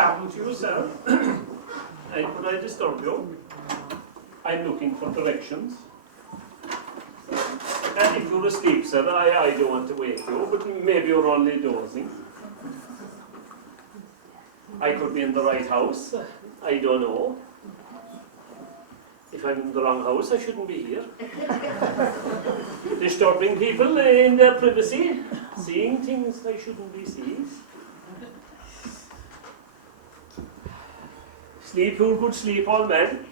pardon to you, sir. Could I disturb you? I'm looking for directions. And if you're asleep, sir, I don't want to wake you, but maybe you're only dozing. I could be in the right house. I don't know. If I'm in the wrong house, I shouldn't be here. Disturbing people in their privacy, seeing things I shouldn't be seeing. Sleep, who could sleep, all men?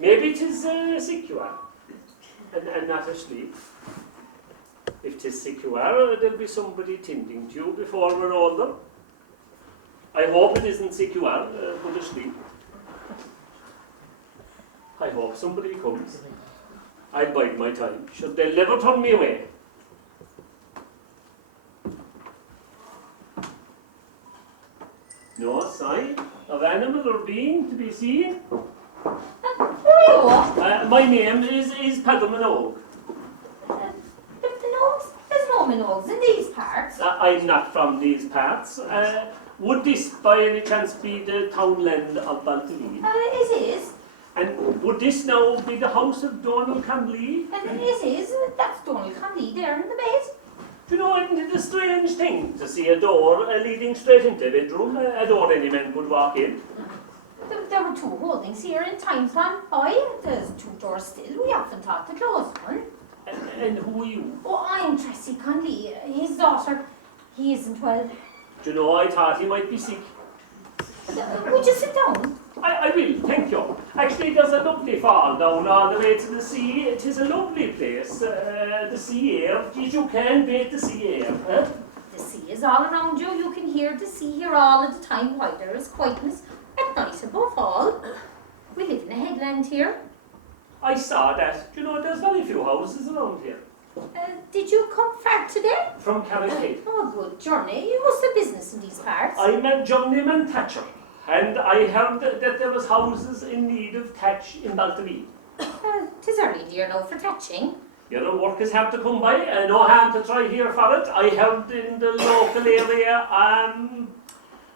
Maybe it is secure and not asleep. If it is secure, there'll be somebody tending to you before we're older. I hope it isn't secure, but asleep. I hope somebody comes. I'll bide my time. Should they never turn me away? No sign of animal or being to be seen. Who are you? My name is Paddy Minogue. Minogues? There's no Minogues in these parts. I'm not from these parts. Would this by any chance be the townland of Banteer? It is. And would this now be the house of Donald Conley? It is. That's Donald Conley there in the bed. Do you know, isn't it a strange thing to see a door leading straight into a bedroom, a door any man could walk in? There were two holdings here in times gone by. There's two doors still. We often thought to close one. And who are you? Oh, I'm Tracy Conley, his daughter. He isn't well. Do you know, I thought he might be sick. Would you sit down? I will, thank you. Actually, there's a lovely fall down all the way to the sea. It is a lovely place. The sea air. Geez, you can beat the sea air. Huh? The sea is all around you. You can hear the sea here all of the time while there is quietness. At night above all. We live in a headland here. I saw that. Do you know, there's very few houses around here. Did you come far today? From Carrickhead. Oh, good journey. You must have business in these parts. I met Journeyman Thatcher, and I heard that there was houses in need of thatch in Balteer. 'Tis early, dear, now for thatching. Your work is hard to come by, no harm to try here for it. I heard in the local area,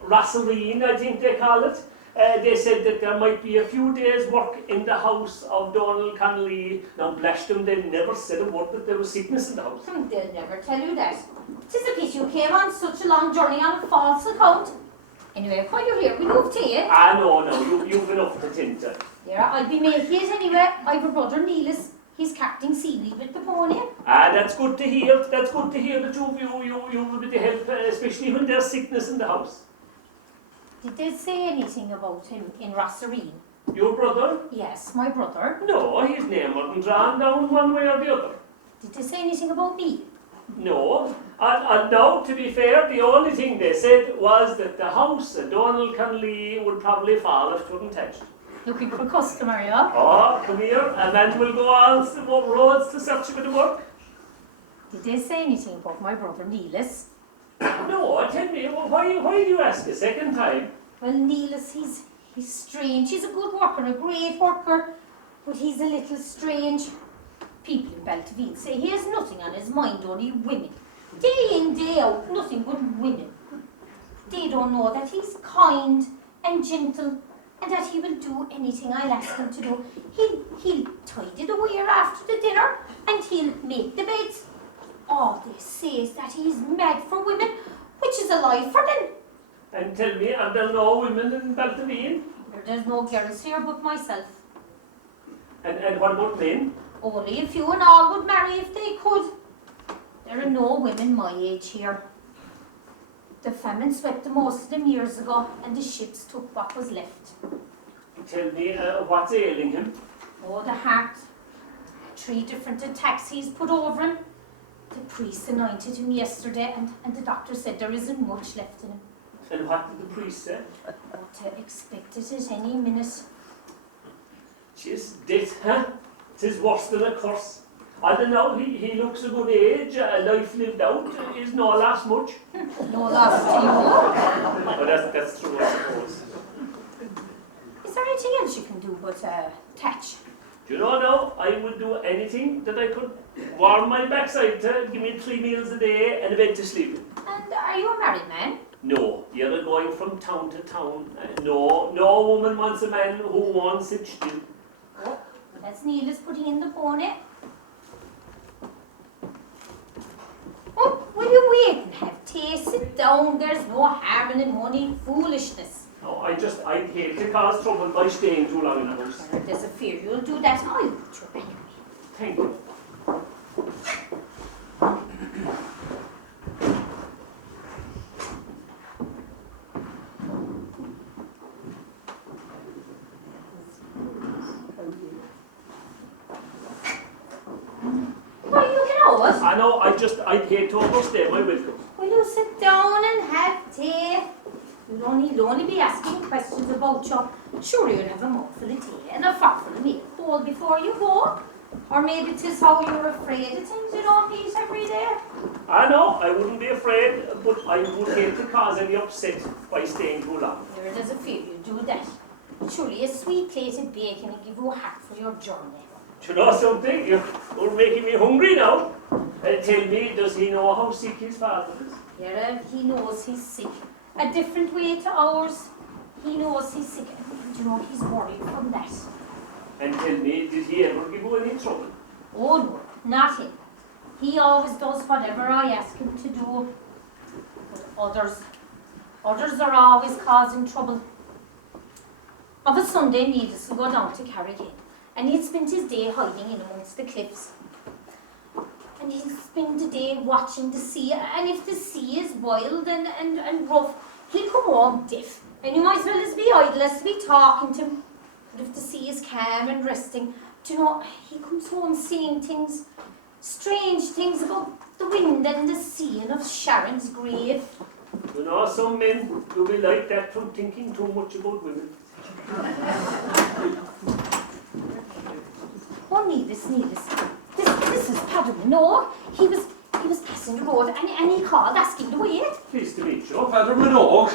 Rosserine, I think they call it. They said that there might be a few days' work in the house of Donald Conley. Now, bless them, they never said a word that there was sickness in the house. They'll never tell you that. 'Tis a pity you came on such a long journey on a false account. Anyway, while you're here, we move to you. No, you've enough to tend to. Yeah, I'll be making it anyway. I've a brother, Neelis. He's captain seaweed with the pony. That's good to hear. That's good to hear that you will be to help, especially when there's sickness in the house. Did they say anything about him in Rosserine? Your brother? Yes, my brother. No, his name wasn't drawn down one way or the other. Did they say anything about me? No. And now, to be fair, the only thing they said was that the house of Donald Conley would probably fall if it wasn't touched. Looking for a customer, yeah? Oh, come here, and then we'll go on some more roads to search for the work. Did they say anything about my brother Neelis? No, tell me, why do you ask a second time? Well, Neelis, he's strange. He's a good worker, a great worker, but he's a little strange. People in Balteer say he has nothing on his mind, only women. Day in, day out, nothing but women. They don't know that he's kind and gentle and that he will do anything I'll ask him to do. He'll tidy the weir after the dinner and he'll make the beds. All they say is that he's mad for women, which is a lie for them. And tell me, are there no women in Balteer? There's no girls here but myself. And what about men? Only a few and all would marry if they could. There are no women my age here. The famine swept the most of them years ago and the ships took what was left. Tell me, what's ailing him? Oh, the heart. 3 different attacks he's put over him. The priest anointed him yesterday and the doctor said there isn't much left in him. And what did the priest say? What to expect it at any minute. She's dead, huh? 'Tis worse than a curse. I don't know, he looks a good age, a life lived out, is no loss much. No loss to you. But that's true, I suppose. Is there anything else you can do but thatch? Do you know now, I would do anything that I could warm my backside to give me 3 meals a day and a bed to sleep in. And are you a married man? No, you're going from town to town. No woman wants a man who wants it still. Oh, that's Neil's putting in the pony. Oh, will you wait and have tea? Sit down. There's no harm in it, money, foolishness. No, I'd hate to cause trouble by staying too long in the house. Well, there's a fear you'll do that. I'll put you back. Thank you. Why are you looking out? I know, I'd hate to overstay my welcome. Will you sit down and have tea? You'll only be asking questions about you. Sure, you'll have a mouthful of tea and a forkful of meat bowl before you go. Or maybe 'tis how you're afraid of things you don't eat every day. I know, I wouldn't be afraid, but I would hate to cause any upset by staying too long. There's a fear you do that. Surely a sweet plate of bacon will give you a heart for your journey. Do you know something? You're making me hungry now. Tell me, does he know how sick his father is? Yeah, he knows he's sick. A different way to ours. He knows he's sick. And you know, he's worried from that. And tell me, did he ever give you any trouble? Oh no, not him. He always does whatever I ask him to do. But others are always causing trouble. Of a Sunday, Needles will go down to Carrigan, and he'd spend his day hiding in amongst the cliffs. And he'll spend the day watching the sea, and if the sea is wild and rough, he'll come home deaf. And you might as well as be idle as to be talking to him. But if the sea is calm and resting, do you know, he comes home saying things, strange things about the wind and the sea and of Sharon's grave. You know, some men will be like that from thinking too much about women. Oh, Needless. This is Padre. No, he was passing the road and he called asking the way. Pleased to meet you. Padre Minogue,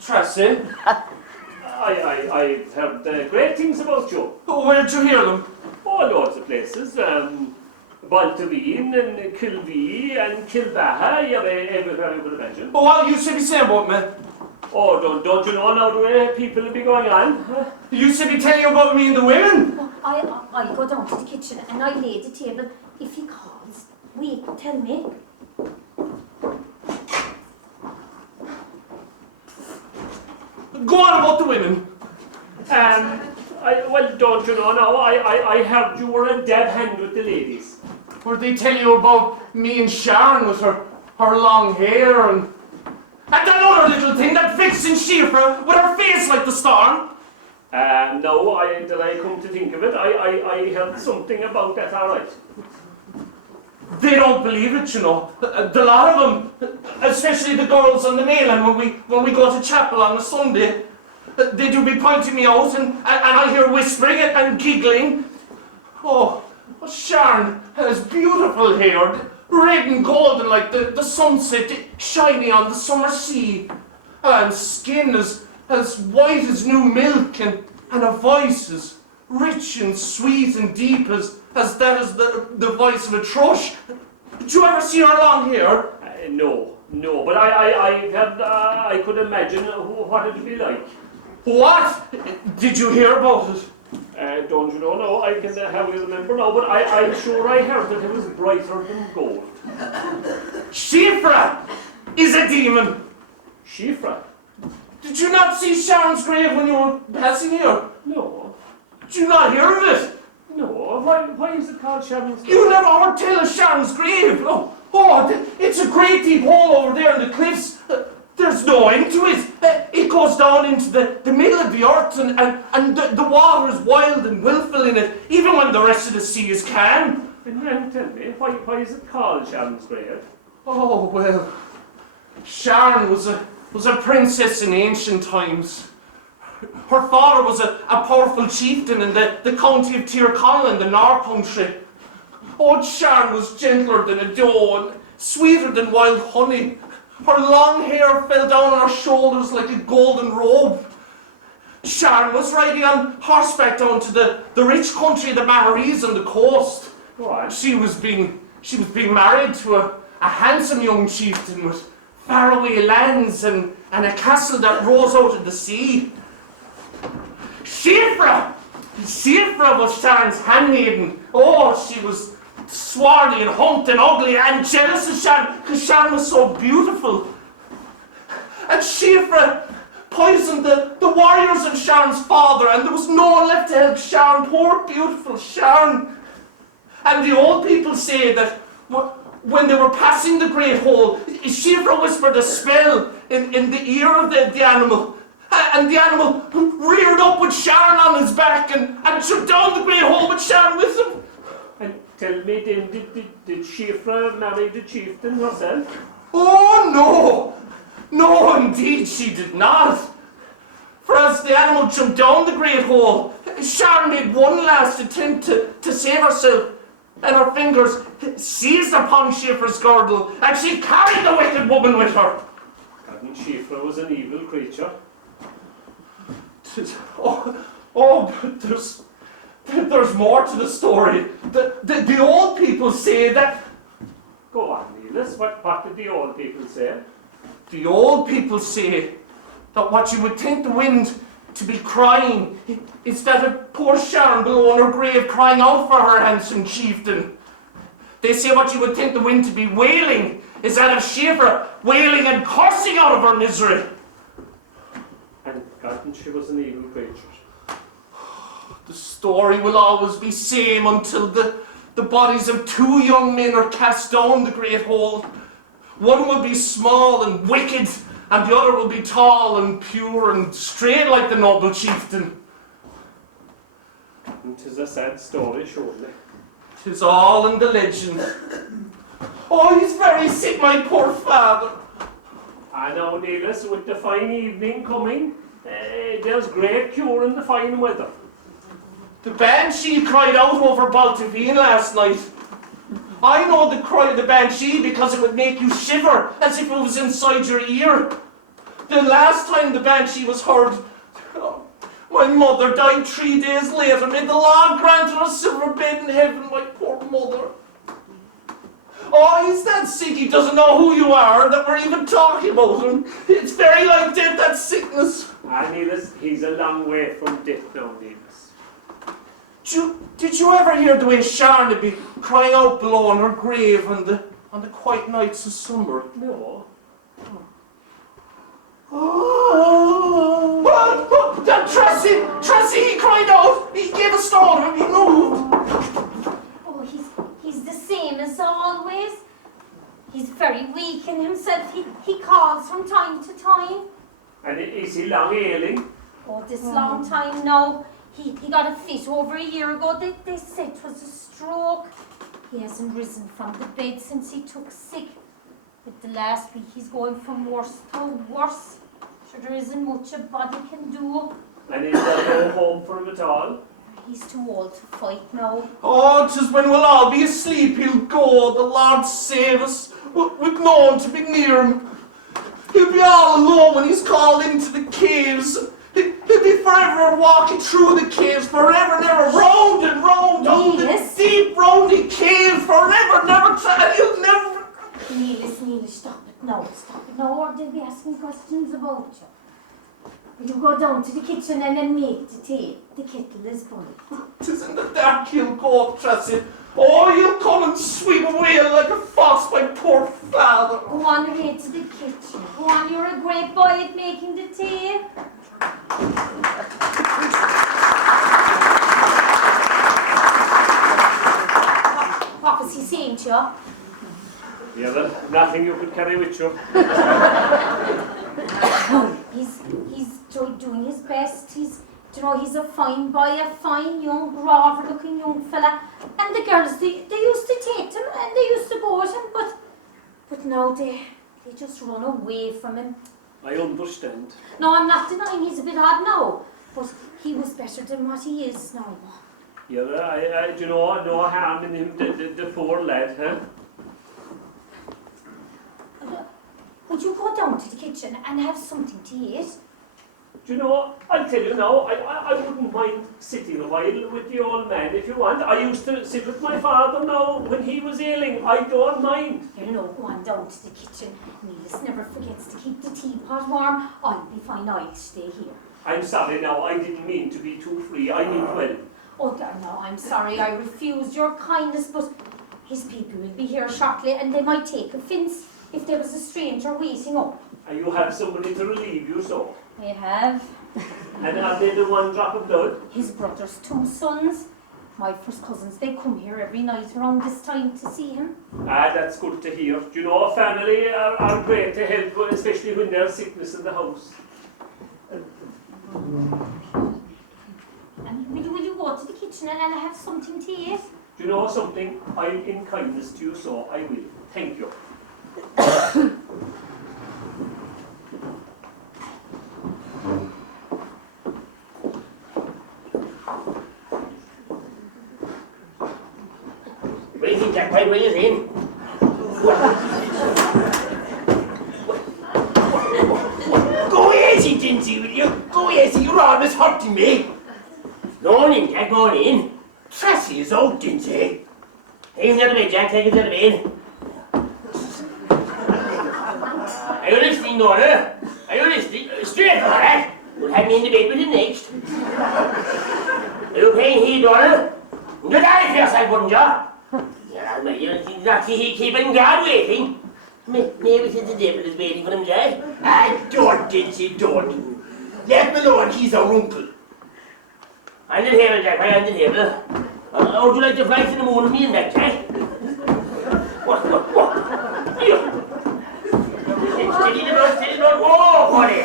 Tracy. I've heard great things about you. Oh, where'd you hear them? Oh, loads of places. Banteer and Kilvee and Kilbaha, yeah, everywhere you could imagine. Oh, what you should be saying about me? Oh, don't you know now the way people will be going on? You should be telling you about me and the women. Oh, I'll go down to the kitchen and I'll lay the table. If he calls, wait, tell me. Go on about the women. Well, don't you know now, I heard you were a dab hand with the ladies. Were they telling you about me and Sharon with her long hair and that other little thing, that vixen Shifra with her face like the storm? No, did I come to think of it, I heard something about that, all right. They don't believe it, you know. The lot of them, especially the girls on the mainland, when we go to chapel on a Sunday, they do be pointing me out, and I hear whispering and giggling. Oh, Sharon has beautiful hair, red and golden like the sunset shining on the summer sea, and skin as white as new milk, and a voice as rich and sweet and deep as that is the voice of a thrush. Did you ever see her long hair? No, but I could imagine what it'd be like. What? Did you hear about it? Don't you know? No, I can hardly remember now, but I'm sure I heard that it was brighter than gold. Shifra is a demon. Shifra? Did you not see Sharon's grave when you were passing here? No. Did you not hear of it? No, why is it called Sharon's grave? You never heard tell of Sharon's grave? It's a great deep hole over there in the cliffs. There's no end to it. It goes down into the middle of the earth, and the water is wild and willful in it, even when the rest of the sea is calm. And tell me, why is it called Sharon's grave? Oh, well, Sharon was a princess in ancient times. Her father was a powerful chieftain in the county of Tyrconnell in the North Country. Oh, Sharon was gentler than a doe and sweeter than wild honey. Her long hair fell down on her shoulders like a golden robe. Sharon was riding on horseback down to the rich country of the Maoris on the coast. Right. She was being married to a handsome young chieftain with faraway lands and a castle that rose out of the sea. Shifra was Sharon's handmaiden. Oh, she was swarthy and humped and ugly and jealous of Sharon because Sharon was so beautiful. And Shifra poisoned the warriors of Sharon's father, and there was no one left to help Sharon, poor beautiful Sharon. And the old people say that when they were passing the Great Hole, Shifra whispered a spell in the ear of the animal, and the animal reared up with Sharon on his back and took down the Great Hole with Sharon with him. And tell me, did Shifra marry the chieftain herself? Oh, no! No, indeed she did not. For as the animal jumped down the Great Hole, Sharon made one last attempt to save herself, and her fingers seized upon Shifra's girdle, and she carried the wicked woman with her. And Shifra was an evil creature. But there's more to the story. The old people say that... Go on, Neelis, what did the old people say? The old people say that what you would think the wind to be crying is that a poor Sharon below in her grave crying out for her handsome chieftain. They say what you would think the wind to be wailing is that of Shifra wailing and cursing out of her misery. And God, she was an evil creature. The story will always be same until the bodies of two young men are cast down the Great Hole. One will be small and wicked, and the other will be tall and pure and straight like the noble chieftain. And 'tis a sad story, surely. 'Tis all in the legend. Oh, he's very sick, my poor father. I know, Neelis, with the fine evening coming, there's great cure in the fine weather. The banshee cried out over Banteer last night. I know the cry of the banshee because it would make you shiver as if it was inside your ear. The last time the banshee was heard, my mother died 3 days later. May the Lord grant her a silver bed in heaven, my poor mother. Oh, he's that sick he doesn't know who you are, that we're even talking about him. It's very like death, that sickness. Ah, Neelis, he's a long way from death now, Neelis. Did you ever hear the way Sharon would be crying out below on her grave on the quiet nights of summer? No. Oh, that Tracy, he cried out. He gave a start and he moved. Oh, he's the same as always. He's very weak in himself. He calls from time to time. And is he long ailing? Oh, this long time now. He got a fit over a year ago. They said it was a stroke. He hasn't risen from the bed since he took sick. But the last week he's going from worse to worse. Sure, there isn't much a body can do. And is there no home for him at all? He's too old to fight now. Oh, 'tis when we'll all be asleep he'll go. The Lord save us, with no one to be near him. He'll be all alone when he's called into the caves. He'll be forever walking through the caves, forever and ever, round and round, down the deep, roundy cave, forever, never, he'll never... Neelis, stop it now, or they'll be asking questions about you. Will you go down to the kitchen and then make the tea? The kettle is boiling. 'Tis in the dark he'll go up, Tracy. Oh, he'll come and sweep away like a fox, my poor father. Go on ahead to the kitchen. Go on, you're a great boy at making the tea. What was he saying to you? Yeah, there's nothing you could carry with you. He's doing his best. He's a fine boy, a fine young, grover-looking young fella. And the girls, they used to take him and they used to go at him, but now they just run away from him. I understand. No, I'm not denying he's a bit odd now, but he was better than what he is now. Yeah, I no harm in him, the poor lad, huh? Would you go down to the kitchen and have something to eat? Do you know, I'll tell you now, I wouldn't mind sitting a while with the old man if you want. I used to sit with my father now when he was ailing. I don't mind. You know, go on down to the kitchen. Neelis never forgets to keep the teapot warm. I'll be fine, I'll stay here. I'm sorry now, I didn't mean to be too free. I mean well. Oh, no, I'm sorry, I refused your kindness, but his people will be here shortly and they might take offence if there was a stranger waiting up. And you have somebody to relieve you, so. I have. And are they the one drop of blood? His brother's 2 sons. My first cousins, they come here every night around this time to see him. Ah, that's good to hear. Do you know, family are great to help, especially when there's sickness in the house. And will you go to the kitchen and have something to eat? Do you know something? I'm in kindness to you, so I will. Thank you. Waiting, Jack, why waiting? Go easy, Dinsey, will you? Go easy, you're always hurting me. Go in, Jack, go in. Tracy is out, Dinsey. Take it to the bed, Jack, take it to the bed. Are you listening, Donna? Are you listening? Straight for that. We'll have me in the bed with you next. Are you paying heed, Donna? You die for yourself, wouldn't you? You're not keeping God waiting. Maybe it's the devil is waiting for him, Jack. I don't, Dinsey, don't. Let me alone, he's our uncle. On the table, Jack, right on the table. Would you like to fly to the moon with me and that, Jack? What? Here. Steady the blood, whoa, buddy.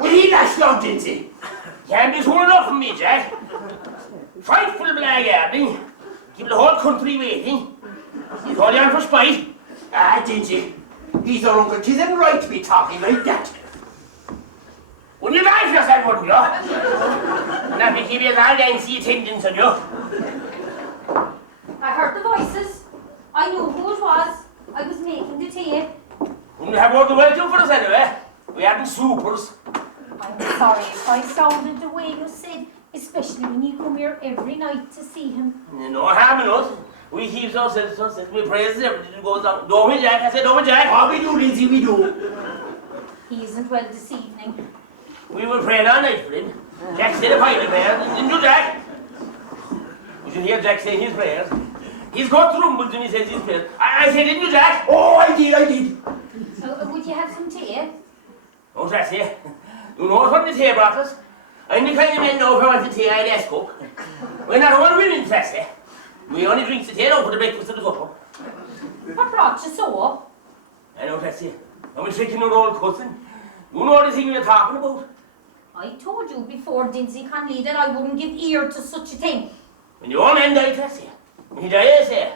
Will he last long, Dinsey? Can't be sure enough for me, Jack. Frightful blackguarding. Keep the whole country waiting. He's holding on for spite. Ah, Dinsey, he's our uncle. 'Tisn't right to be talking like that. Wouldn't you die for yourself, wouldn't you? And that will keep you all day and see attendance on you. I heard the voices. I knew who it was. I was making the tea. Wouldn't you have all the welcome for us anyway? We haven't supers. I'm sorry if I sounded the way you said, especially when you come here every night to see him. No harm in us. We keep ourselves to us. We praise everything goes on. Don't we, Jack? I said, don't we, Jack? Oh, we do, Lindsay, we do. He isn't well this evening. We will pray all night for him. Jack said a pint of prayers, didn't you, Jack? You should hear Jack saying his prayers. He's got rumbles when he says his prayers. I said, didn't you, Jack? Oh, I did. Would you have some tea? Oh, Tracy, you know what the tea brought us? I'm the kind of man now if I want the tea, I'd ask up. We're not all women, Tracy. We only drink the tea now for the breakfast and the supper. What brought you so? I know, Tracy. I'm drinking your old cousin. You know the thing you're talking about. I told you before, Dinsey Conley, that I wouldn't give ear to such a thing. When your old man died, Tracy, when he died, I say,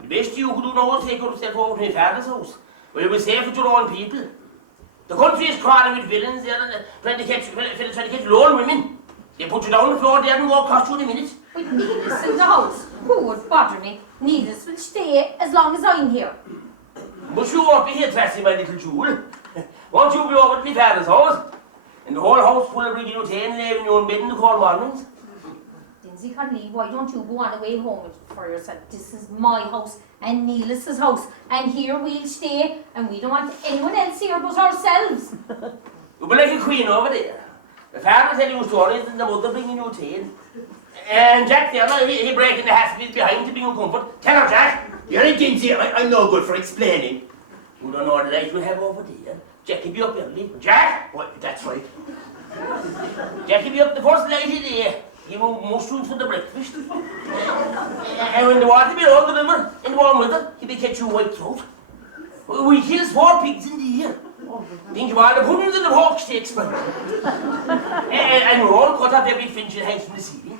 the best you could do now is take yourself over to my father's house, where you will safe with your own people. The country is crawling with villains there and trying to catch lone women. They put you down the floor there and walk across you in a minute. With Neelis in the house, who would bother me? Neelis will stay as long as I'm here. But you won't be here, Tracy, my little jewel. Won't you be over to my father's house? And the whole house full of bringing you tea and leaving you in bed in the cold mornings? Dinsey Conley, why don't you go on away home for yourself? This is my house and Neelis's house, and here we'll stay, and we don't want anyone else here but ourselves. You'll be like a queen over there. The father telling you stories and the mother bringing you tea. And Jack there, he breaking the haspties behind to bring you comfort. Tell her, Jack. You're a Dinsey, I'm no good for explaining. You don't know the life you have over there. Jack will be up early. Jack! Well, that's right. Jack will be up the first night of the day. Give him mushrooms for the breakfast. And when the water be all the river, in the warm weather, he'll be catch you white throat. We kill 4 pigs in the year. Think of all the puddings and the pork steaks, man. And we're all cut off every finch that hangs from the ceiling.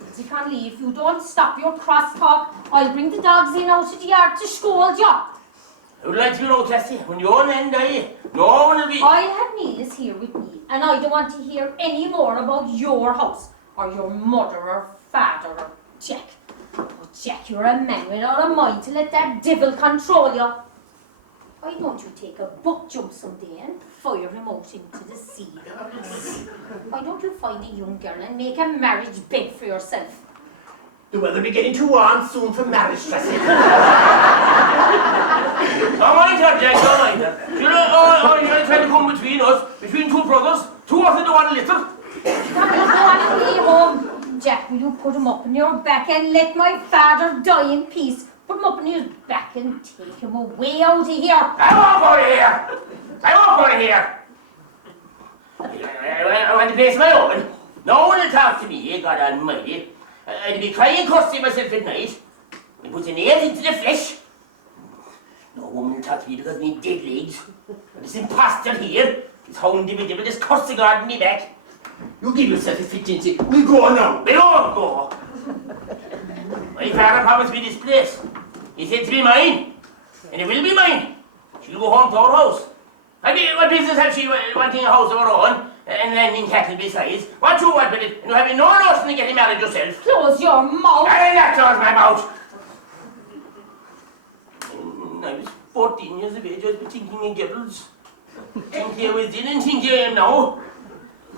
Dinsey Conley, if you don't stop your crosstalk, I'll bring the dogs in out of the yard to scold you. I would like to know, Tessie, when your man die, no one will be... I have Neelis here with me, and I don't want to hear any more about your house, or your mother, or father, or Jack. Oh, Jack, you're a man without a mind to let that devil control you. Why don't you take a buck jump someday and fire him out into the sea? Why don't you find a young girl and make a marriage bed for yourself? The weather be getting too warm soon for marriage, Tracy. Don't mind her, Jack, don't mind her. You know, you're trying to come between us, between two brothers, two of them to one little. Go on away home. Jack, will you put him up on your back and let my father die in peace? Put him up on his back and take him away out of here. I won't go to here. I won't go to here. I want to place my own. No one will talk to me, God almighty. I'll be crying and cursing myself at night. I put the nails into the flesh. No woman will talk to me because of me dead legs. And this impostor here, this houndy with this cursing guard in me back. You give yourself a fit, Jinty. We'll go now. We won't go. My father promised me this place. He said to be mine. And it will be mine. She'll go home to our house. I mean, what business has she wanting a house of her own and landing cattle besides? What you want with it? And you having no notion of getting married yourself? Close your mouth. I did not close my mouth. I was 14 years of age. I was thinking in girls. Thinking I was in and thinking I am now.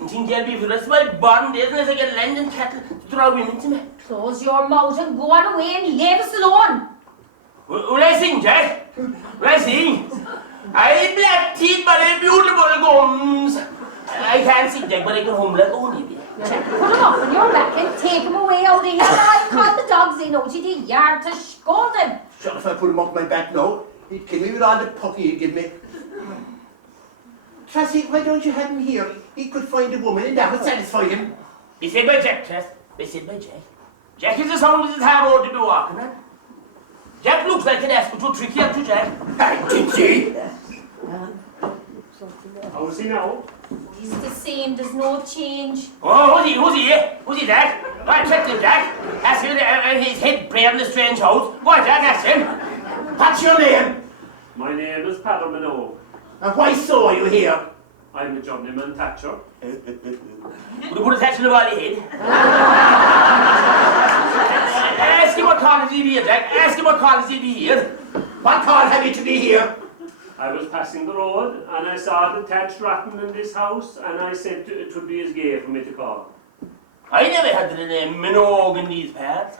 And thinking I'll be for the rest of my born days unless I get land and cattle to draw women to me. Close your mouth and go on away and leave us alone. Will I sing, Jack? Will I sing? I black teeth but I beautiful gums. I can't sing, Jack, but I can hum like only. Jack, put him up on your back and take him away out of here. I'll call the dogs in out of the yard to scold him. Sure, if I put him up my back now, he'd kill me with all the puppy he'd give me. Tracy, why don't you have him here? He could find a woman and that would satisfy him. Be said by Jack, Trace. Be said by Jack. Jack is the sound with his hard road to be walking on. Jack looks like an ass, but you're tricky, aren't you, Jack? I did see. How's he now? He's the same, there's no change. Oh, who's he? Who's he, Jack? Right, check him, Jack. Ask him his head prayer in the strange house. Why, Jack, ask him. What's your name? My name is Padder Minogue. And why so are you here? I'm a journeyman thatcher. Would you put a thatch in the body head? Ask him what call is he be here, Jack. Ask him what call is he be here. What call have you to be here? I was passing the road and I saw the thatch rotten in this house and I said it would be as gay for me to call. I never had the name Minogue in these parts.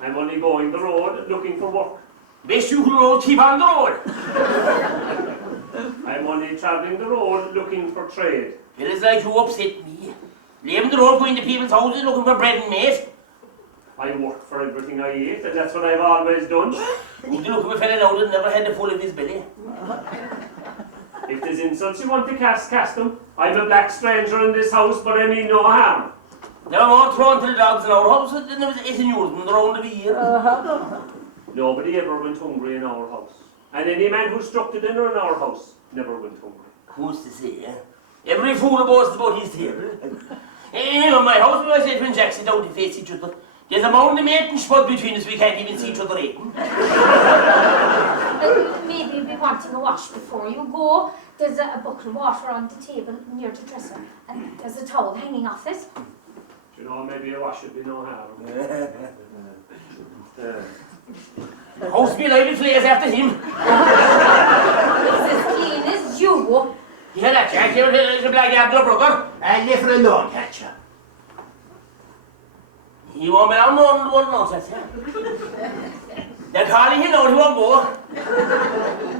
I'm only going the road looking for work. Best you could keep on the road. I'm only travelling the road looking for trade. It is like you upset me. Leaving the road going to people's houses looking for bread and meat. I work for everything I eat and that's what I've always done. Would you look at a fella now that never had the full of his belly? If there's insults you want to cast them. I'm a black stranger in this house but I mean no harm. Never more thrown to the dogs in our house than there was 18 years in the round of a year. Nobody ever went hungry in our house. And any man who struck the dinner in our house never went hungry. Who's to say, eh? Every fool boasts about his table. In my house, we always say when Jack sit down to face each other, there's a mountain of meat and spud between us, we can't even see each other eating. Maybe you'll be wanting a wash before you go. There's a bucket of water on the table near the dresser, and there's a towel hanging off it. Do you know, maybe a wash would be no harm. House be alive with flares after him. He's as clean as you. Yeah, that Jack, you're a black your brother. I'll leave her alone, catcher. He won't be on one nonsense, yeah? They're calling him now, he won't go.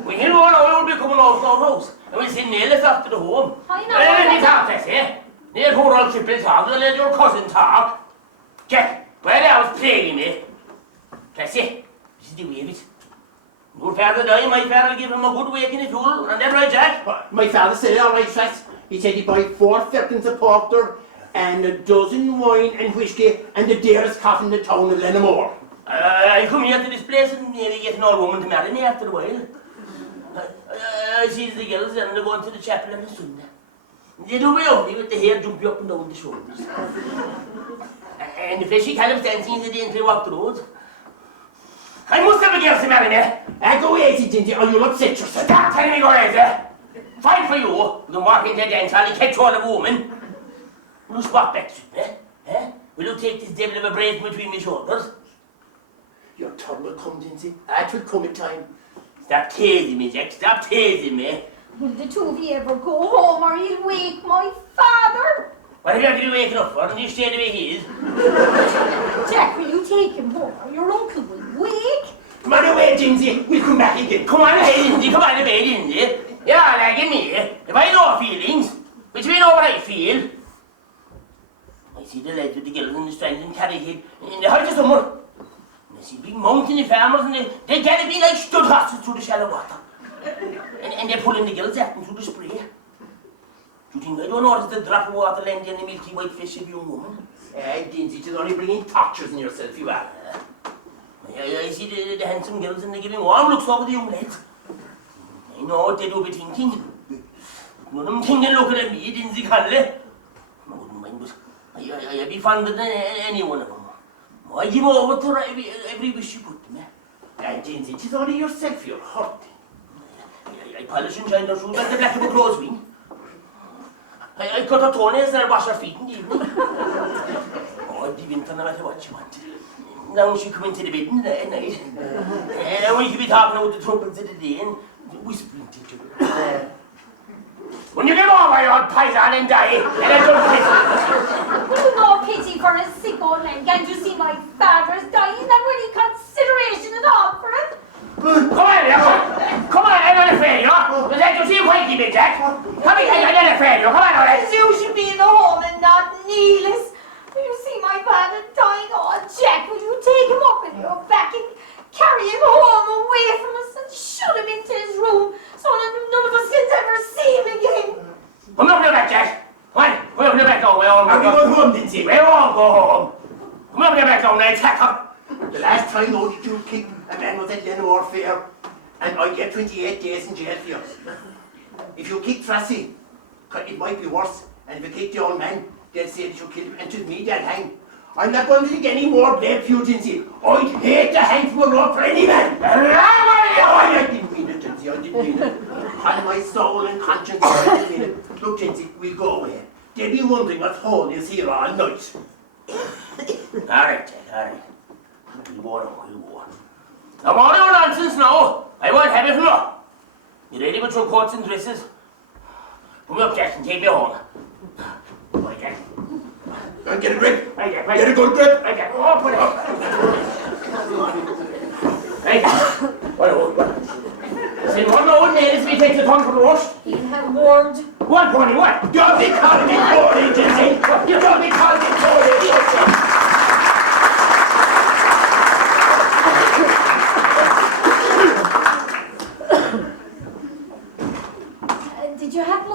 When he won't know, he'll be coming out of our house. And we'll see nails after the home. I know. Let me talk, Tracy, eh? Near poor old triple talk, and let your cousin talk. Jack, where they was plaguing me. Tracy, this is the way of it. Your father died, my father gave him a good wake in the fuel, and then right, Jack? My father said it all right, Tracy. He said he'd buy 4 firkins of porter and a dozen wine and whiskey and the dearest coffin in the town of Lenamore. I come here to this place and maybe get an old woman to marry me after a while. I see the girls and they're going to the chapel on the Sunday. They do me only with the hair jumping up and down the shoulders. And the fleshy kind of dancing as they entry walk the road. I must have a girl to marry me. Go easy, Jinty, or you'll upset yourself. Stop telling me go easy. Fine for you. You can walk into a dance hall and catch hold of a woman. Will you swap back to me? Eh? Will you take this devil of a brazen between my shoulders? Your turn will come, Jinty. That will come in time. Stop teasing me, Jack. Stop teasing me. Will the two of you ever go home or he'll wake my father? What have you got to be waking up for? And you stay the way he is. Jack, will you take him home or your uncle will wake? Come on away, Jinsy. We'll come back again. Come on ahead, Lindsay. Come on ahead, Lindsay. You're all like me. If I know feelings, which we know what I feel. I see the lads with the girls in the strand and carry head in the height of summer. And I see big mountainy farmers and they get to be like stud horses through the shallow water. And they're pulling the girls at them through the spray. Do you think I don't notice the drop of water landing on the milky white fish of young woman? Jinsy, it's only bringing tortures in yourself, you are. I see the handsome girls and they're giving warm looks over the young lads. I know what they do be thinking. None of them thinking looking at me, Dinsey Conley. I wouldn't mind, but I'd be fonder than any one of them. I give over to her every wish you put to me. Jinsy, it's only yourself you're hurting. I polish and shine their shoes like the black of a crow's wing. I cut her toenails and I wash her feet in the evening. I'd be winter no matter what you want. Now she come into the bed at night. And we could be talking about the troubles of the day and whispering to each other. When you get over your paisan and die, and I don't pity. Will you no pity for a sick old man? Can't you see my father's dying? Not any consideration at all for it? Come on, now. Come on, I'm not afraid, you know. Let you see a quakey bit, Jack. Come on, I'm not afraid, you. Come on, all right. You should be in the home and not Neelis. You see my father dying. Oh, Jack, will you take him up in your back and carry him home away from us and shut him into his room so none of us can ever see him again? Come up here back, Jack. Come on, come up here back home. Are we going home, Jinsy? We won't go home. Come up here back home now, attack her. The last time I know that you kicked a man was at Glen Fair, and I get 28 days in jail for you. If you kick Tracy, it might be worse, and if you kick the old man, they'll say that you killed him, and to me they'll hang. I'm not going to take any more blame for you, Jinsy. I'd hate to hang from a rope for any man. I didn't mean it, Jinsy, I didn't mean it. On my soul and conscience, I didn't mean it. Look, Jinsy, we'll go away. They'll be wondering what hole is here all night. All right, Jack, all right. We'll go. No more no nonsense now. I won't have it from you. You ready with your coats and dresses? Come up, Jack, and take me home. Boy, Jack. And get a grip. Right, Jack, Get a good grip. Right, Jack. Oh, put it up. Right, Jack. What? See, one old man is me take the tongue for the wash. He'll have word. One pony, what? Don't be calling me Tony, Jinsy. You don't be calling me Tony. Did you have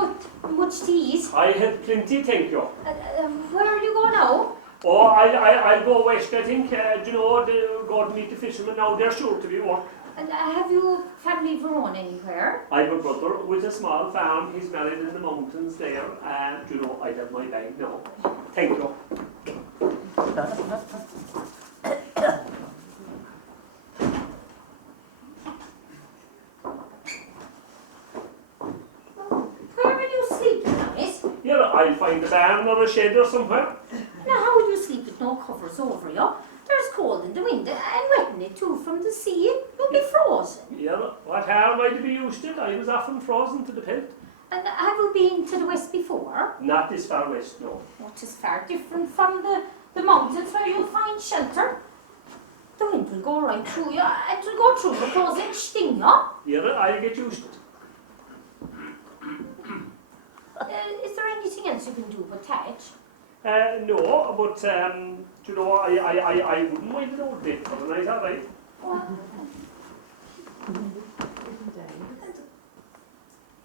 much to eat? I had plenty, thank you. Where are you going now? Oh, I'll go west, I think. Do you know, go to meet the fishermen now, they're sure to be work. And have you family of your own anywhere? I have a brother with a small farm, he's married in the mountains there, and you know, I have my bag now. Thank you. Where will you sleep tonight? Yeah, I'll find a barn or a shed or somewhere. Now how will you sleep with no covers over you? There's cold in the wind and wet in it too from the sea. You'll be frozen. Yeah, what harm I to be used to? I was often frozen to the pelt. And have you been to the west before? Not this far west, no. Which is far different from the mountains where you'll find shelter. The wind will go right through you and it'll go through your clothes and sting you. Yeah, I'll get used to it. Is there anything else you can do but touch? No, but you know, I wouldn't mind an old bit for the night, all right?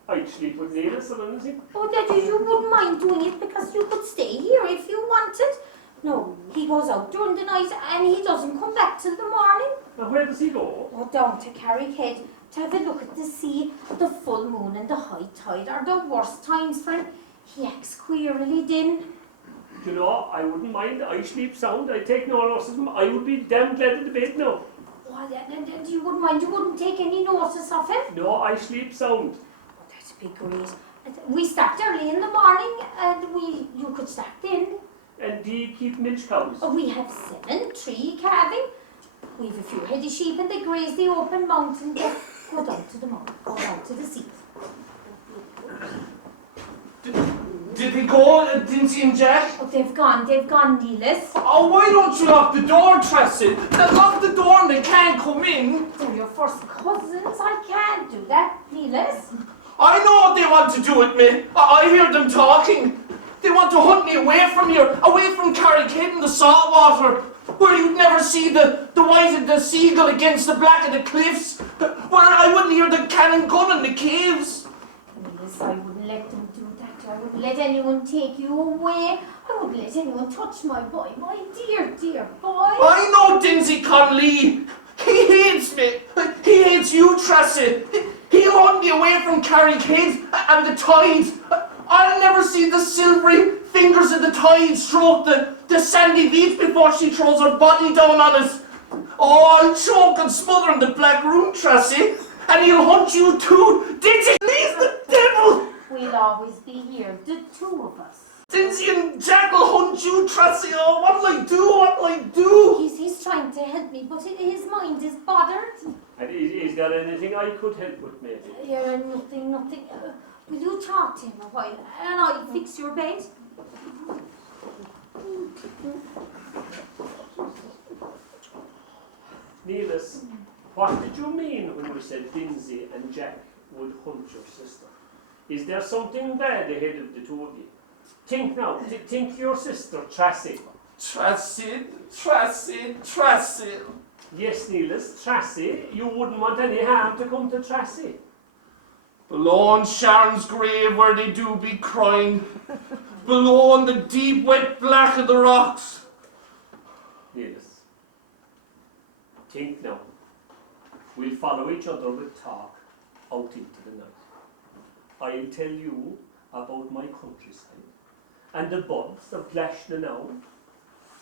I'd sleep with Neelis or anything. Oh, Daddy, you wouldn't mind doing it because you could stay here if you wanted. No, he goes out during the night and he doesn't come back till the morning. Now, where does he go? Oh, down to Carrickhead to have a look at the sea, the full moon and the high tide are the worst times for him. He acts queerly then. You know, I wouldn't mind. I sleep sound. I take no notice of him. I would be damn glad of the bed now. Oh, and you wouldn't mind, you wouldn't take any notice of him? No, I sleep sound. Oh, that's a big great. We start early in the morning and you could start then. And do you keep milch cows? Oh, we have 7 tree calving. We've a few heady sheep and they graze the open mountain. They go down back to the seat. Did they go, Dinsey and Jack? Oh, they've gone, Neelis. Oh, why don't you lock the door, Tracy? They lock the door and they can't come in. They're your first cousins. I can't do that, Neelis. I know what they want to do with me. I hear them talking. They want to hunt me away from here, away from Carrickhead and the salt water, where you'd never see the white of the seagull against the black of the cliffs, where I wouldn't hear the cannon gun in the caves. Neelis, I wouldn't let them do that. I wouldn't let anyone take you away. I wouldn't let anyone touch my boy, my dear, dear boy. I know Dinsey Conley. He hates me. He hates you, Tracy. He'll hunt me away from Carrickhead and the tide. I'll never see the silvery fingers of the tide stroke the sandy beach before she throws her body down on us. Oh, I'll choke and smother in the black room, Tracy. And he'll hunt you too. Dinsey, please, the devil! We'll always be here, the two of us. Dinsey and Jack will hunt you, Tracy. Oh, what'll I do? What'll I do? He's trying to help me, but his mind is bothered. And is there anything I could help with, maybe? Yeah, nothing. Will you talk to him a while, and I'll fix your bed? Neelis, what did you mean when you said Dinsey and Jack would hunt your sister? Is there something bad ahead of the two of you? Think now, think your sister, Tracy. Tracy. Yes, Neelis, Tracy. You wouldn't want any harm to come to Tracy. Below on Sharon's grave where they do be crying. Below on the deep wet black of the rocks. Neelis, think now. We'll follow each other with talk out into the night. I'll tell you about my countryside and the buds of Glashna now,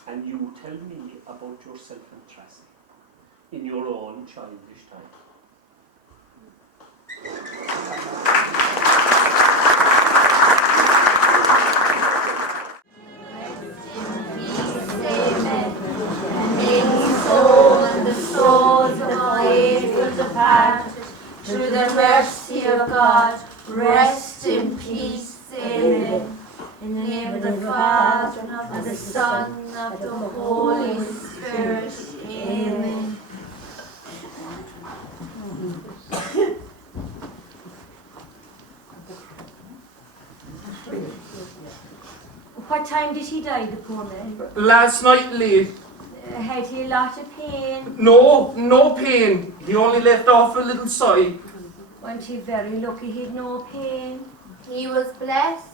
and you tell me about yourself and Tracy in your own childish time. Through the mercy of God, rest in peace, amen. In the name of the Father, and of the Son, and of the Holy Spirit, amen. What time did he die, the poor man? Last night, late. Had he a lot of pain? No pain. He only left off a little sigh. Wasn't he very lucky he had no pain? He was blessed.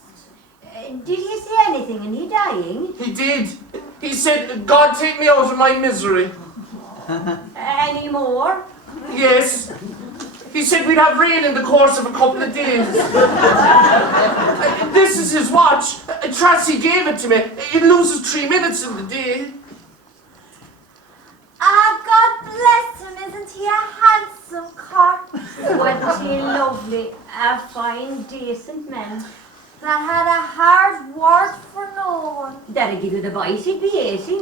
Did he say anything in he dying? He did. He said, God take me out of my misery. Any more? Yes. He said we'd have rain in the course of a couple of days. This is his watch. Tracy gave it to me. It loses 3 minutes in the day. Ah, God bless him, isn't he a handsome cock? Wasn't he lovely? A fine, decent man. That had a hard word for no one. That'd give you the bite, he'd be 80.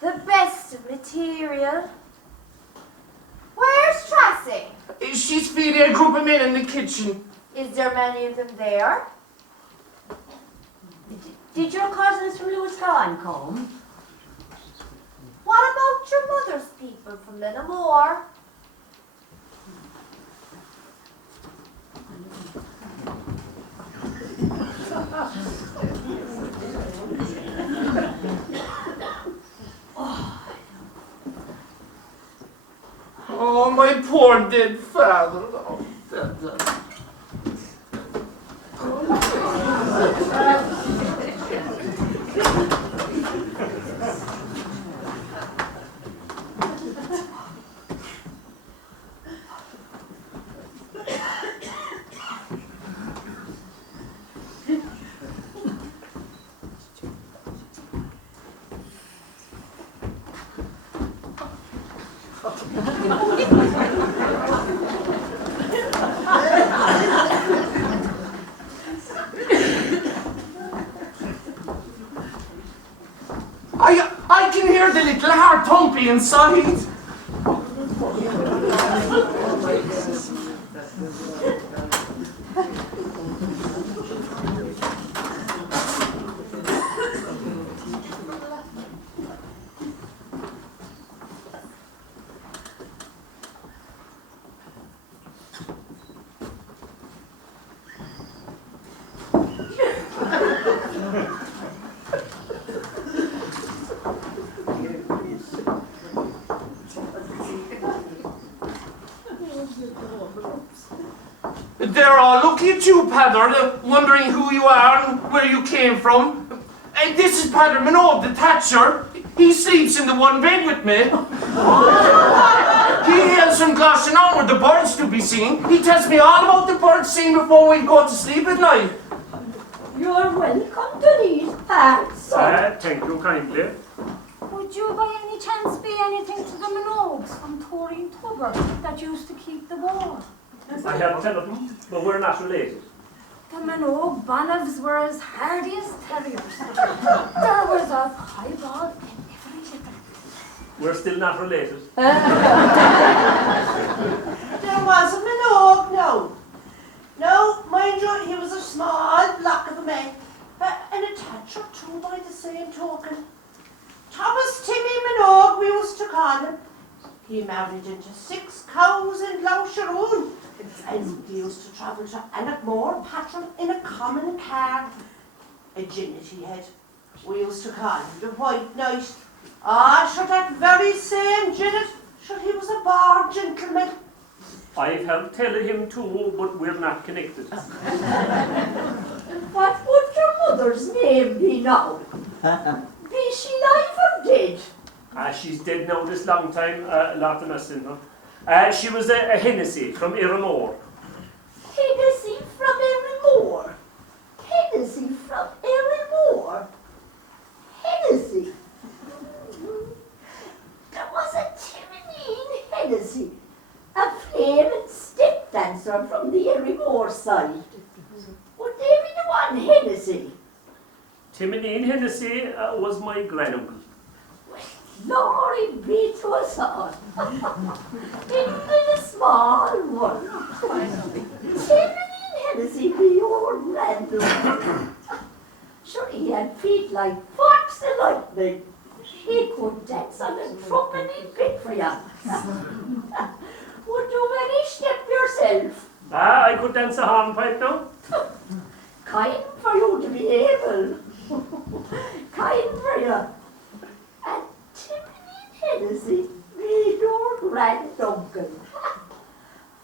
The best of material. Where's Tracy? She's feeding a group of men in the kitchen. Is there many of them there? Did your cousins from Lewis Cowan come? What about your mother's people from Linnamore? Oh, my poor dead father. Oh, I can hear the little heart thumping inside. They're all looking at you, Padder, wondering who you are and where you came from. And this is Padder Minogue, the thatcher. He sleeps in the one bed with me. He hails from Glen where the birds do be seen. He tells me all about the birds seen before we go to sleep at night. You're welcome to these parts, sir. Thank you kindly. Would you by any chance be anything to the Minogues from Tory Tubber that used to keep the war? I have 10 of them, but we're not related. The Minogue Banavs were as hardy as terriers. There was a piebald in every litter. We're still not related. There was a Minogue, no. No, mind you, he was a small block of a man. And a thatcher too, by the same token. Thomas Timmy Minogue, we used to call him. He married into 6 cows in Lough and he used to travel to Annaghmore, Patron, in a common car. A jinnet he had. We used to call him the White Knight. Ah, sure, that very same jinnet. Sure, he was a bar gentleman. I've helped tell him too, but we're not connected. What would your mother's name be now? Be she alive or dead? She's dead now this long time, lot of mess in her. She was a Hennessy from Irramore. Hennessy from Errymore. Hennessy from Errymore. Hennessy. There was a Timothy Hennessy, a flaming step dancer from the Errymore side. Would they be the one Hennessy? Timothy Hennessy was my granduncle. Glory be to us all. Even a small one. Timothy Hennessy be your granduncle. Sure, he had feet like fox and lightning. He could dance on a trumpet in bit for you. Would you any step yourself? I could dance a hornpipe now. Kind for you to be able. Kind for you. And Timothy Hennessy be your granduncle.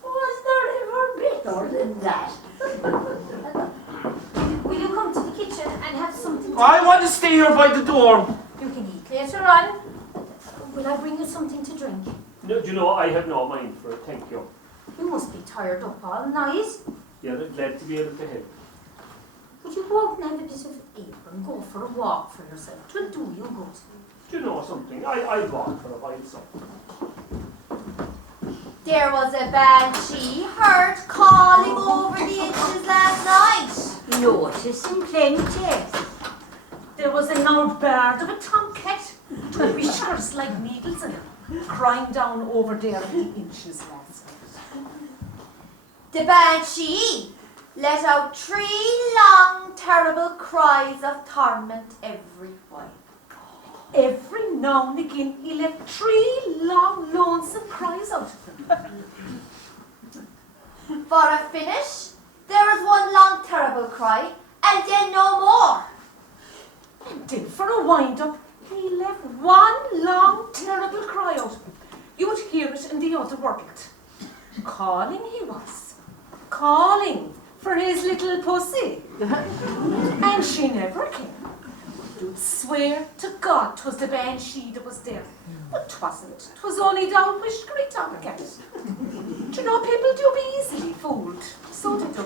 Was there ever better than that? Will you come to the kitchen and have something to I want to stay here by the door. You can eat later on. Will I bring you something to drink? No, do you know, I have no mind for it, thank you. You must be tired up all night. Yeah, glad to be able to help. Would you go out and have a bit of air and go for a walk for yourself? 'Twill do you good. Do you know something? I'd walk for a while, so. There was a banshee heard calling over the inches last night. Noticing plenty. There was an old bird of a tomcat, 2 whiskers like needles in him, crying down over there in the inches last night. The banshee let out 3 long, terrible cries of torment every while. Every now and again, he let 3 long, lonesome cries out. For a finish, there was 1 long, terrible cry, and then no more. And then for a wind-up, he let 1 long, terrible cry out. You'd hear it in the other world. Calling he was. Calling for his little pussy. And she never came. You'd swear to God 'twas the banshee that was there. But 'twasn't. 'Twas only the old whiskery tomcat. Do you know, people do be easily fooled. So they do.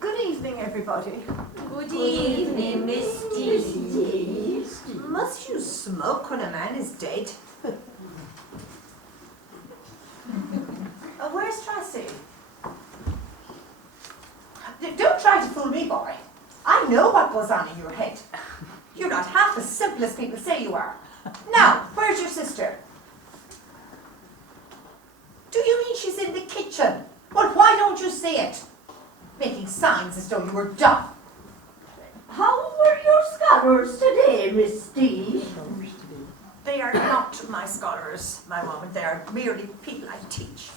Good evening, everybody. Good evening, Miss Dee. Must you smoke when a man is dead? Where's Yes, Tracy. Don't try to fool me, boy. I know what goes on in your head. You're not half as simple as people say you are. Now, where's your sister? Do you mean she's in the kitchen? Well, why don't you say it? Making signs as though you were deaf. How were your scholars today, Miss D? They are not my scholars, my woman. They are merely people I teach.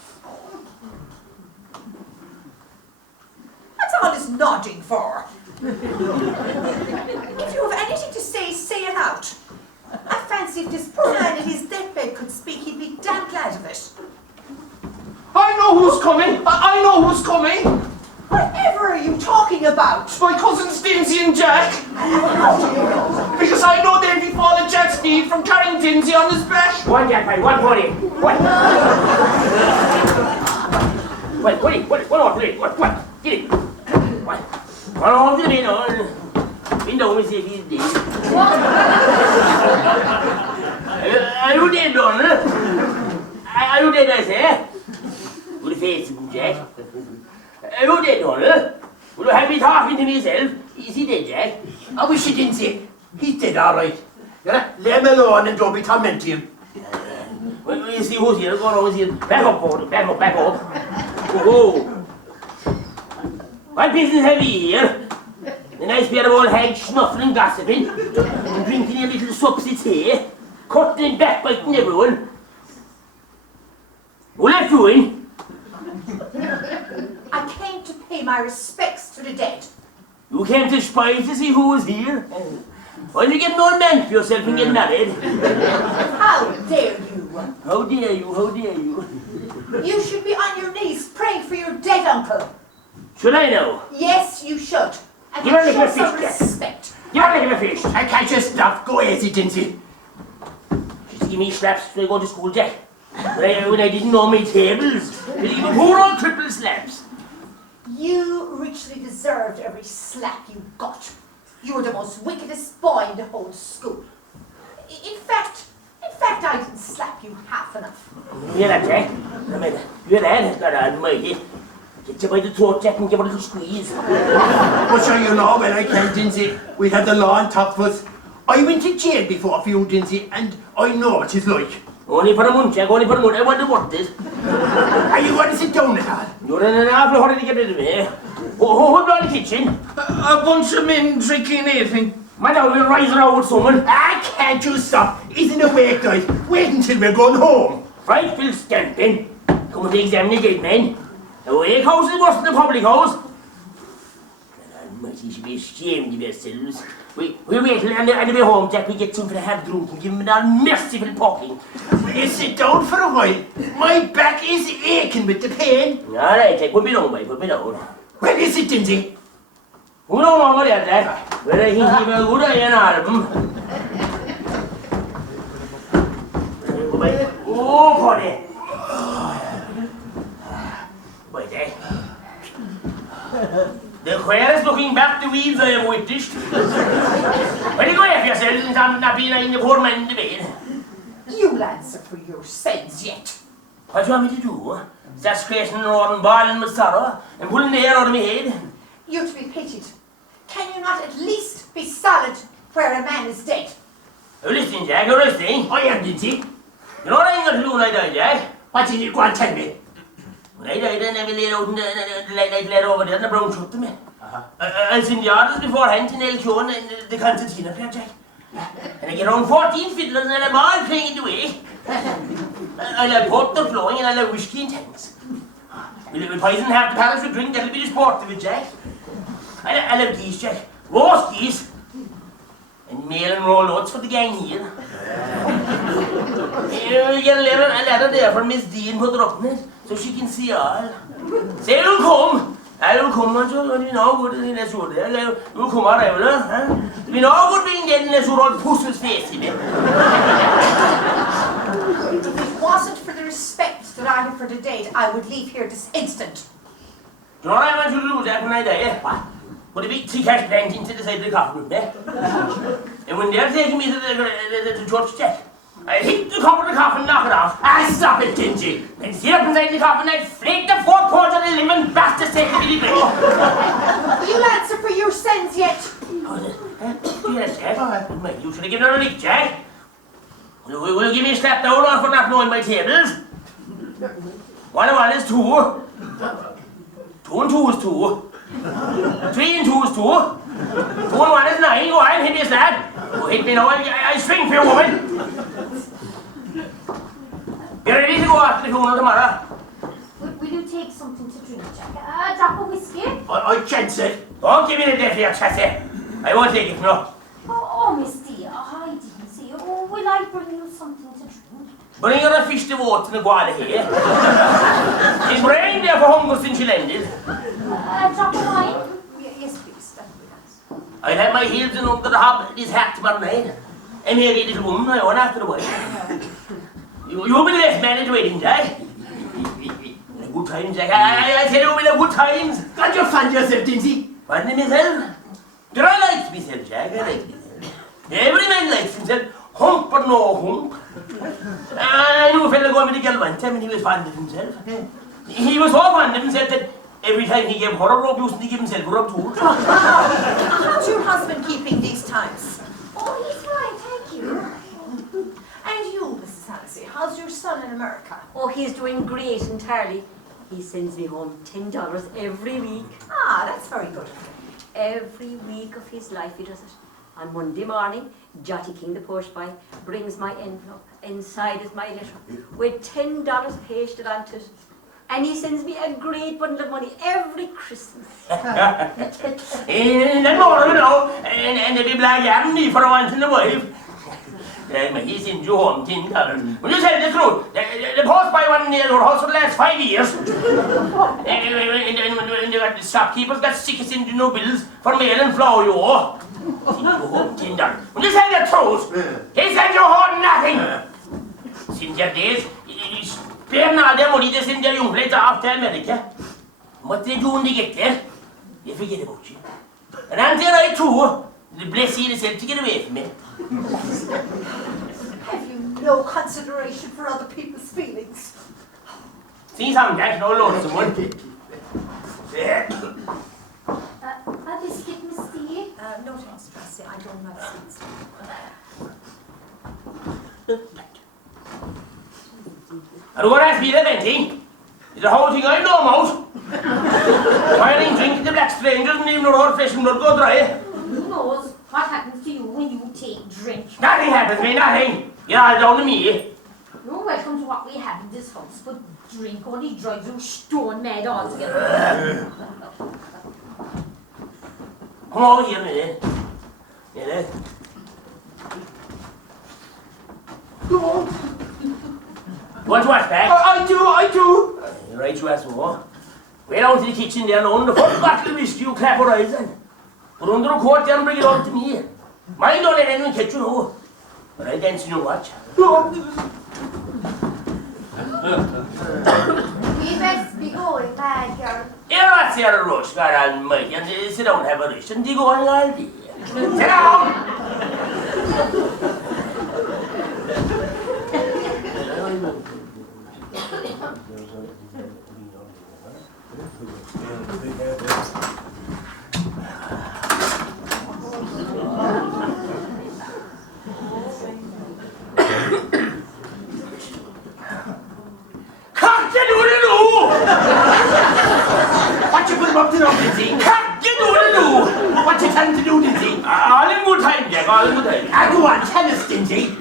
What's all this nodding for? If you have anything to say, say it out. I fancy if this poor man at his deathbed could speak, he'd be damn glad of it. I know who's coming. I know who's coming. Whatever are you talking about? My cousins Dinsey and Jack. How do you know? Because I know they'd be falling Jack's feet from carrying Dinsey on his back. One Jack, mate, one pony. What? What, what more, please? What? Get it. What? One on the window. Window, we see if he's dead. Are you dead, Donna? Are you dead, I say? Good face, Jack. Are you dead, Donna? Will you have me talking to myself? Is he dead, Jack? I wish you didn't say. He's dead, all right. Let him alone and don't be tormenting him. Well, you see who's here? Go on, who's here? Back up, boy. Back up. Whoa. What business have you here? A nice pair of old hags snuffling, gossiping, and drinking a little supsy tea, cutting and backbiting everyone. What are you doing? I came to pay my respects to the dead. You came to spy to see who was here? Why don't you get an old man for yourself and get married? How dare you? How dare you? You should be on your knees praying for your dead uncle. Should I know? Yes, you should. And Give her a show little some fish, Jack. respect. Give her a little fish. I can't just stop. Go easy, Dinsey. Just give me slaps when I go to school, Jack. When I didn't know my tables. They give me poor old triple slaps. You richly deserved every slap you got. You were the most wickedest boy in the whole school. In fact, I didn't slap you half enough. You hear that, Jack? I mean, you hear that? God almighty. Get you by the throat, Jack, and give her a little squeeze. But sure, you know, when I came, Dinsey, we had the law on top of us. I went to jail before for you, Dinsey, and I know what it's like. Only for a month, Jack, only for a month. I wonder what this. Are you going to sit down at all? You're in an awful hurry to get rid of me. Who's down the kitchen? A bunch of men drinking anything. Man, now we'll rise around with someone. Can't you stop? Isn't it wake night? Wait until we're going home. Right, Phil Stampin. Come and examine the dead man. The wake house is worse than the public house. God almighty, you should be ashamed of yourselves. We'll wait till on the way home, Jack, we get something to have drunk and give him an unmerciful poking. Will you sit down for a while? My back is aching with the pain. All right, Jack, put me down, boy, put me down. Where is it, Dinsey? Who don't know what that, Jack? But I think he's a good iron album. Oh, buddy. Boy, Jack. The queerest looking back the weeds I have witnessed. Where do you go after yourselves and I'm not being in the poor man in the bed? You'll answer for your sins yet. What do you want me to do? Start scratching around and boiling with sorrow and pulling the hair out of my head? You're to be pitied. Can you not at least be solid where a man is dead? You're listening, Jack, you're listening. I am, Dinsey. You know what I'm going to do when I die, Jack? What did you go and tell me? When I died, I never laid out in the led over there in the brown shut to me. I'll send the orders beforehand to Nell Keown and the concertina player, Jack. And I get around 14 fiddlers and I'll have all playing in the way. I'll have porter flowing and I'll have whiskey in tanks. We'll poison half the palace with drink, that'll be the sport of it, Jack. I'll have geese, Jack. Roast geese. And mail and roll oats for the gang here. We get a letter there for Miss D and put her up in it, so she can see all. Say you'll come. I'll come, it'll be no good unless you're there. You'll come all right, will you? It'll be no good being dead unless you're all pussy's face in it. If it wasn't for the respect that I have for the dead, I would leave here this instant. Do you know what I want you to do, Jack, when I die? What? Put a big tea cash plant into the side of the coffin with me. And when they're taking me to the church, Jack, I'll hit the top of the coffin and knock it off. Stop it, Dinsey. Then sit up inside the coffin and flake the second minute break. You'll answer for your sins yet. Yes, Jack. You should have given her a lick, Jack. Will you give me a slap down or for not knowing my tables? 1 and 1 is 2. 2 and 2 is 2. 3 and 2 is 2. 2 and 1 is 9. Go on, hit me a slap. Oh, hit me now. I swing for you, woman. You're ready to go after the funeral tomorrow? Will you take something to drink, Jack? A drop of whiskey? I chance it. Don't give me the death here, Chassie. I won't take it, no. Oh, Miss dear, I didn't see. Oh, will I bring you something to drink? Bring her a fish to water and go out of here. She's brain there for hunger since she landed. A drop of wine? Yes, please. That would be nice. I'll have my heels in under the hob this hat tomorrow night. And maybe a little woman I own after the while. You'll be the best man at the wedding, Jack. Good times, Jack. I tell you, we'll have good times. Got you find yourself, Dinsey? Finding myself? Do I like myself, Jack? I like myself. Every man likes himself, hump or no hump. I knew a fella going with a girl one time and he was fond of himself. He was so fond of himself that every time he gave her a rub, he gave himself a rub too. How's your husband keeping these times? Oh, he's fine, thank you. And you, Mrs. Hannessy, how's your son in America? Oh, he's doing great entirely. He sends me home $10 every week. Ah, that's very good. Every week of his life he does it. On Monday morning, Jotty King, the post boy, brings my envelope. Inside is my letter with $10 pasted onto it. And he sends me a great bundle of money every Christmas. And more, you know, and the people like me for once in a while. He sends you home $10. Will you tell the truth? The post boy wasn't near your house for the last 5 years. And the shopkeepers got sick of sending no bills for mail and flour, you owe. Send you home $10. Will you tell the truth? He sent you home nothing. Since your days, sparing all their money to send their young blades off to America. What they do when they get there, they forget about you. And I'm there I too. The blessing is said to get away from me. Have you no consideration for other people's feelings? See something, Jack, no lonesome one. A biscuit, Miss dear? No thanks, Tracy. I don't have sweets. Are you going to ask me that anything? Is the whole thing I know about? Firing drink at the black strangers and even the road flesh and blood go dry. Who knows what happens to you when you take drink? Nothing happens to me, nothing. You're all down to me. You're welcome to what we have in this house, but drink only drives you stone mad altogether. Come over here a minute. Yeah. Want to watch back? I do. Right, you ask more. Way down to the kitchen there and on the first bottle of whiskey you clap her eyes on. Put under a quart there and bring it on to me. Mind don't let anyone catch you now. But I dance in your watch. We best be going, my girl. You're not there a rush, God almighty, and sit down and have a rest, and they go on all day. Sit down! What you put him up to now, Dinsey? What you tell him to do, Dinsey? All in good time, Jack, all in good time. Go on, tell us, Dinsey.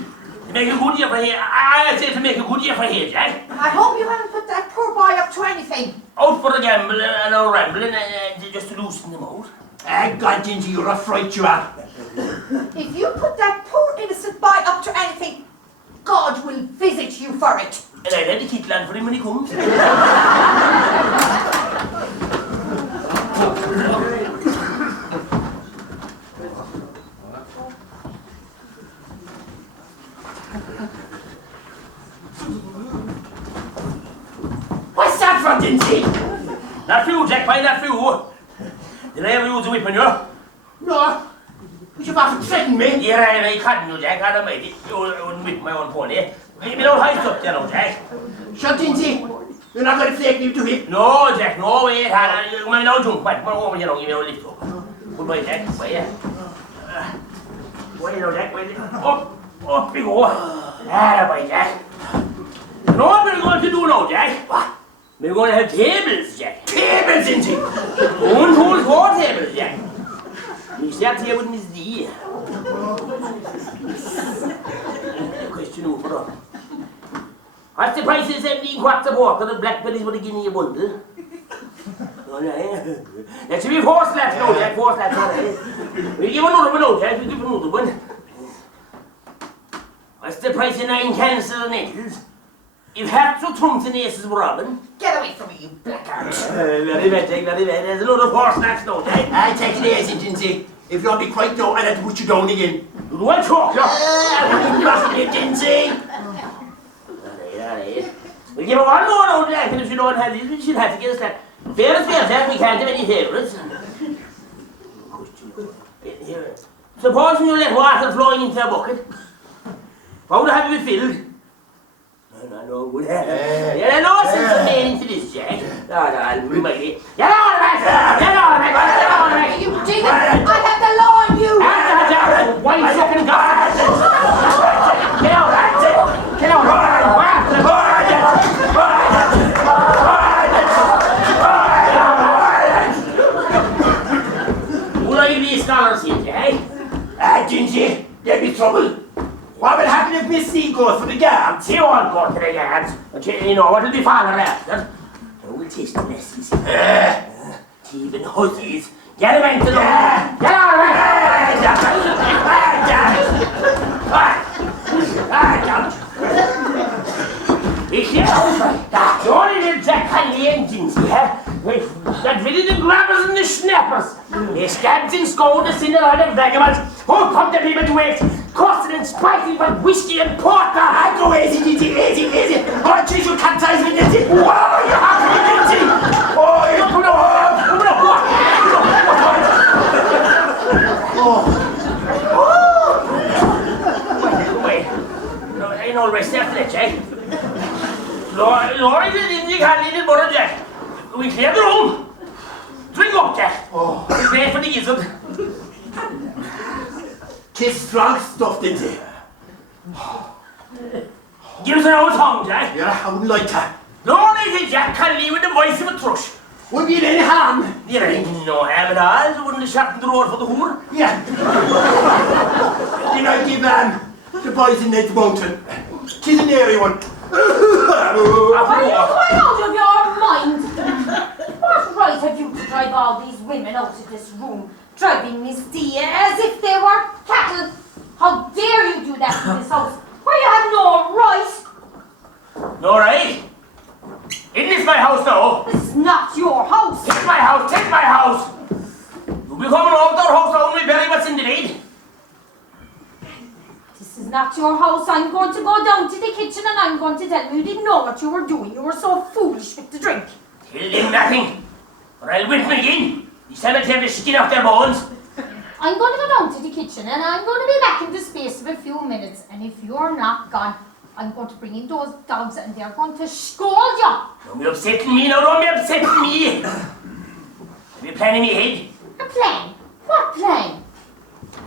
To make a good year for here, I say to make a good year for here, Jack. I hope you haven't put that poor boy up to anything. Out for a gamble and a ramble and just to loosen them out. God, Dinsey, you're a fright, you are. If you put that poor innocent boy up to anything, God will visit you for it. And I'll have to keep land for him when he comes. What's that from, Dinsey? Not for you, Jack, fine, not for you. Did I ever use a whip on you? No. Would you about to threaten me? Yeah, I can't, you, Jack, I wouldn't whip my own pony. Me don't hide up there now, Jack. Sure, Dinsey. You're not going to flake me to him? No, Jack, no way. Man, no jump. Come on, you know, give me a lift up. Goodbye, Jack. Wait, wait, no, Jack, wait. Up we go. Bye, Jack. You know what we're going to do now, Jack? What? We're going to have tables, Jack. Tables, isn't it? 4 tables, Jack. You sat here with Miss D. Question over. What's the price of 17 quarts of water and blackberries with a guinea a bundle? Oh, no. There should be 4 slabs now, Jack. 4 slabs, all right. We'll give another one now, Jack. We'll give another one. What's the price of 9 cans of nettles? If hats or trumps and aces were robbing. Get away from me, you blackguard. Very bad, Jack, very bad. There's a load of 4 slabs now, Jack. I take it easy, Jinsey. If you'll be quite low, I'll have to put you down again. You want to talk, You mustn't be Jinsey. We'll give her one more old Jack, and if you don't have these, we should have to get us that. Fair is fair, Jack, we can't have any favourites. Here. Supposing you let water flowing into a bucket, how would have you filled? No, would have. There are no sense of meaning to this, Jack. No, I'll bring my head. Get on, man! Get on, man! Get on, man! You dig it? I have the law on you! Why you fucking God? Get out, man! Get out! Will I be scholars here, Jack? Jinsey, there'll be trouble. What will happen if Miss C goes for the guards? She won't go to the guards. But you know what will be father after? We'll taste the lessons. Even hussies. Get him into the room. Get out of it! Be careful. You only need Jack and the engines here. That really the grabbers and the snappers. They scabs and scolders in the line of vagabonds. Who come to people to waste? Costing and spicy for whiskey and porter. I go easy, Jinsey, easy. Oh, jeez, you can't size me, Jinsey. Whoa, you have me, Jinsey. Oh, you put up. Wait. No, ain't no rest after that, Jack. Lord, you can't leave it, brother Jack. We clear the room. Drink up, Jack. Oh. It's there for the gizzard. Tis strong stuff, Jinsey. Give us an old tongue, Jack. Yeah, I wouldn't like that. Lord, I think Jack can leave with the voice of a thrush. Wouldn't be in any harm. There ain't no harm at all. You wouldn't have shot in the road for the whore. Yeah. Did I give the boys in Ned's Mountain? Tis an airy one. Are you quite out of your mind? What right have you to drive all these women out of this room, driving Miss D as if they were cattle? How dare you do that in this house, where you have no right? No right? Isn't this my house now? This is not your house. Take my house, take my house! You'll be coming over to our house now and we bury what's in the bed. This is not your house. I'm going to go down to the kitchen and I'm going to tell you didn't know what you were doing. You were so foolish with the drink. Tell them nothing, or I'll whip them again. These time I'll tear the skin off their bones. I'm going to go down to the kitchen and I'm going to be back in the space of a few minutes. And if you're not gone, I'm going to bring in those dogs and they're going to scold you. Don't be upsetting me now, don't be upsetting me. Have you a plan in your head? A plan? What plan?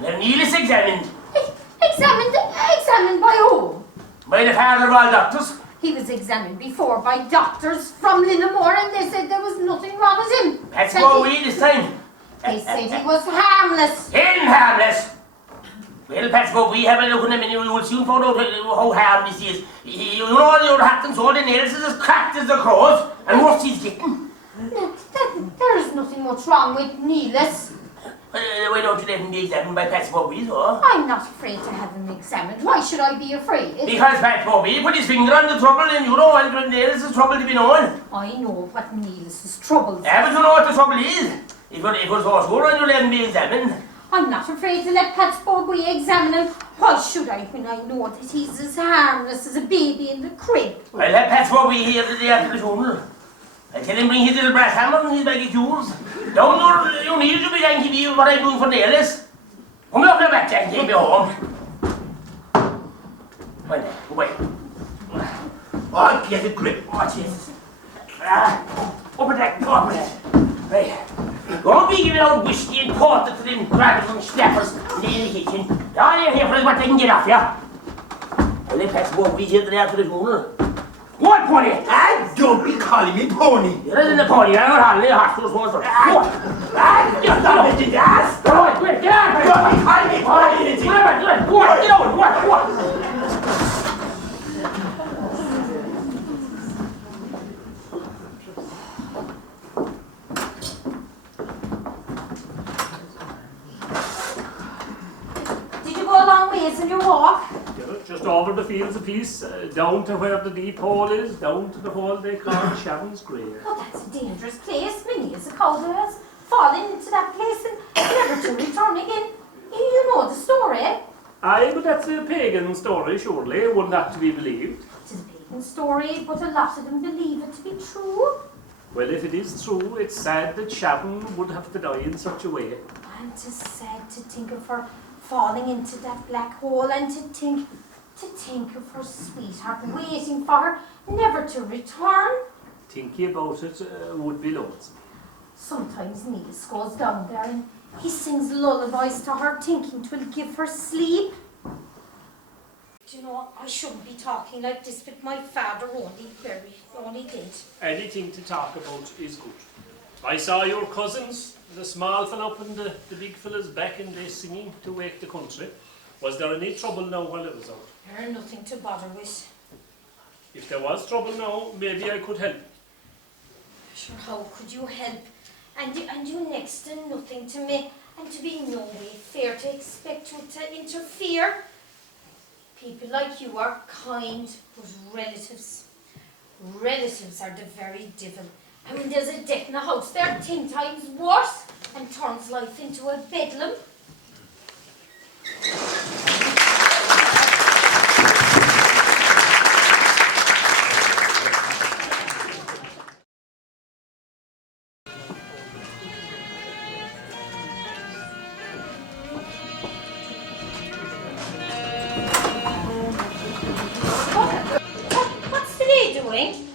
Well, Neil is examined. Examined by who? By the father of all doctors. He was examined before by doctors from Linnamore and they said there was nothing wrong with him. That's what we this time. They said he was harmless. Harmless. Well, that's what we have a look at him and you will soon find out how harmless he is. You know all your hackings, all the nails is as cracked as the crows, and what he's getting. There is nothing much wrong with Neelis. Why don't you let him be examined by Pat Bobby, so? I'm not afraid to have him examined. Why should I be afraid? Because Pat Bobby put his finger on the trouble and you don't want Neelis' trouble to be known. I know what Neelis' trouble is. Yeah, but you know what the trouble is? If it was horse war and you let him be examined. I'm not afraid to let Pat Bobby examine him. Why should I when I know that he's as harmless as a baby in the crib? I'll have Pat Bobby here the day after the funeral. I'll tell him bring his little brass hammer and his bag of tools. Down you need to be Yankee me what I'm doing for Neelis. Come up back, Jack, take me home. Go away. Oh, get a grip. Oh, Jesus. Up at that corner. Right. Don't be giving out whiskey and porter to them grabbers and snappers in the kitchen. All you're here for is what they can get off you. Well, they pass more weed here than after this morning. Go on, pony! And don't be calling me pony. You're in the pony, I'm not having the hospital once. Go on! Stop it, ass. Go on, quick, get out! Don't be calling me pony. Go on, get over, go on. Did you go a long ways in your walk? Just over the fields a piece, down to where the deep hole is, down to the hole they call Sharon's grave. Oh, that's a dangerous place. Many years ago there has fallen into that place and never to return again. You know the story. Aye, but that's a pagan story, surely. Wouldn't that to be believed? It is a pagan story, but a lot of them believe it to be true. Well, if it is true, it's sad that Sharon would have to die in such a way. And it is sad to think of her falling into that black hole and to think of her sweetheart waiting for her, never to return. Thinking about it would be lonesome. Sometimes Niels goes down there and he sings lullabies to her, thinking 'twill give her sleep. Do you know, I shouldn't be talking like this, but my father only did. Anything to talk about is good. I saw your cousins, the small fella up and the big fella's back and they singing to wake the country. Was there any trouble now while it was out? There's nothing to bother with. If there was trouble now, maybe I could help. Sure, how could you help? And you next to nothing to me, and to be no way fair to expect you to interfere. People like you are kind, but relatives are the very devil. And when there's a death in the house, they're 10 times worse and turns life into a bedlam. What's the day doing?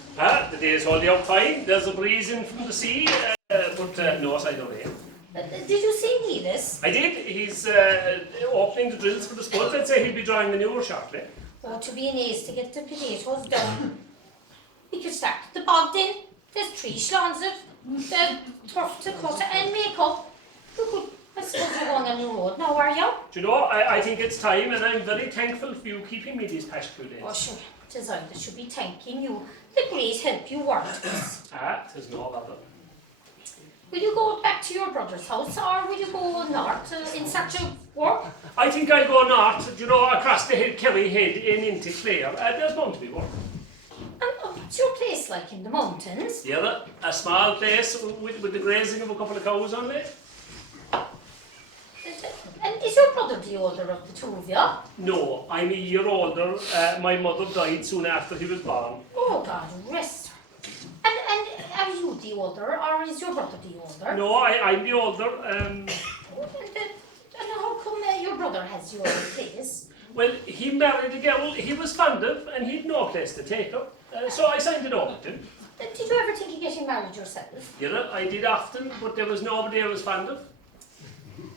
The day is holding out fine. There's a breeze in from the sea, but no sign of rain. Did you see Niels? I did. He's opening the drills for the spuds. I'd say he'll be drawing manure shortly. Oh, to be an ace to get the potatoes down. We could start the bog then. There's 3 schlons of the turf to cut and make up. I suppose you're going on the road now, are you? Do you know, I think it's time, and I'm very thankful for you keeping me these past few days. Oh, sure. 'Tis I that should be thanking you. The great help you were to us. 'Tis no bother. Will you go back to your brother's house, or will you go north in search of work? I think I'll go north, do you know, across the head, Kerry Head and into Clare. There's bound to be work. And what's your place like in the mountains? Yeah, a small place with the grazing of a couple of cows on it. And is your brother the older of the two of you? No, I'm a year older. My mother died soon after he was born. Oh, God rest her. And are you the older, or is your brother the older? No, I'm the older. And how come your brother has your place? Well, he married a girl he was fond of, and he'd no place to take her. So I signed it over to him. Did you ever think of getting married yourself? Yeah, I did often, but there was nobody I was fond of.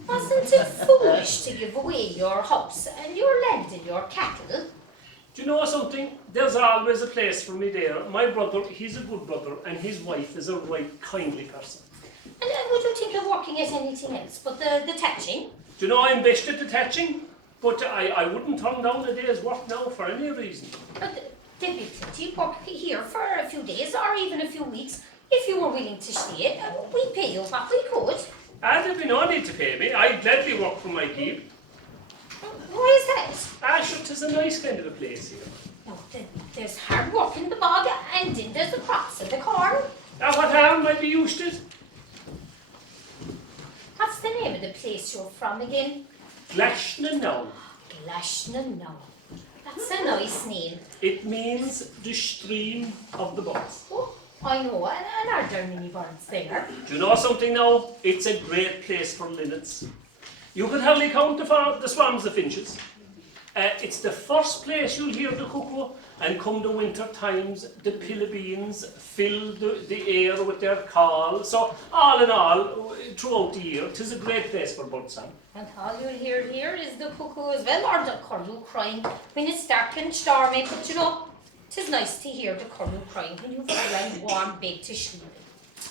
Wasn't it foolish to give away your house and your land and your cattle? Do you know something? There's always a place for me there. My brother, he's a good brother, and his wife is a right kindly person. And would you think of working at anything else but the thatching? Do you know, I'm best at the thatching, but I wouldn't turn down a day's work now for any reason. But there'd be plenty of work here for a few days or even a few weeks if you were willing to stay. We'd pay you what we could. There'd be no need to pay me. I'd gladly work for my keep. Why is that? Sure, 'tis a nice kind of a place here. No, there's hard work in the bog and then there's the crops and the corn. What harm might be used to it? What's the name of the place you're from again? Glashna now. Glashna now. That's a nice name. It means the stream of the birds. Oh, I know, and are there many birds there? Do you know something now? It's a great place for linnets. You could hardly count the swarms of finches. It's the first place you'll hear the cuckoo, And come the winter times, the pillowbeans fill the air with their call. So all in all, throughout the year, 'tis a great place for birdsong. And all you'll hear here is the cuckoo as well, or the curlew crying when it's dark and stormy. But you know, 'tis nice to hear the curlew crying when you've a well warm bed to sleep in.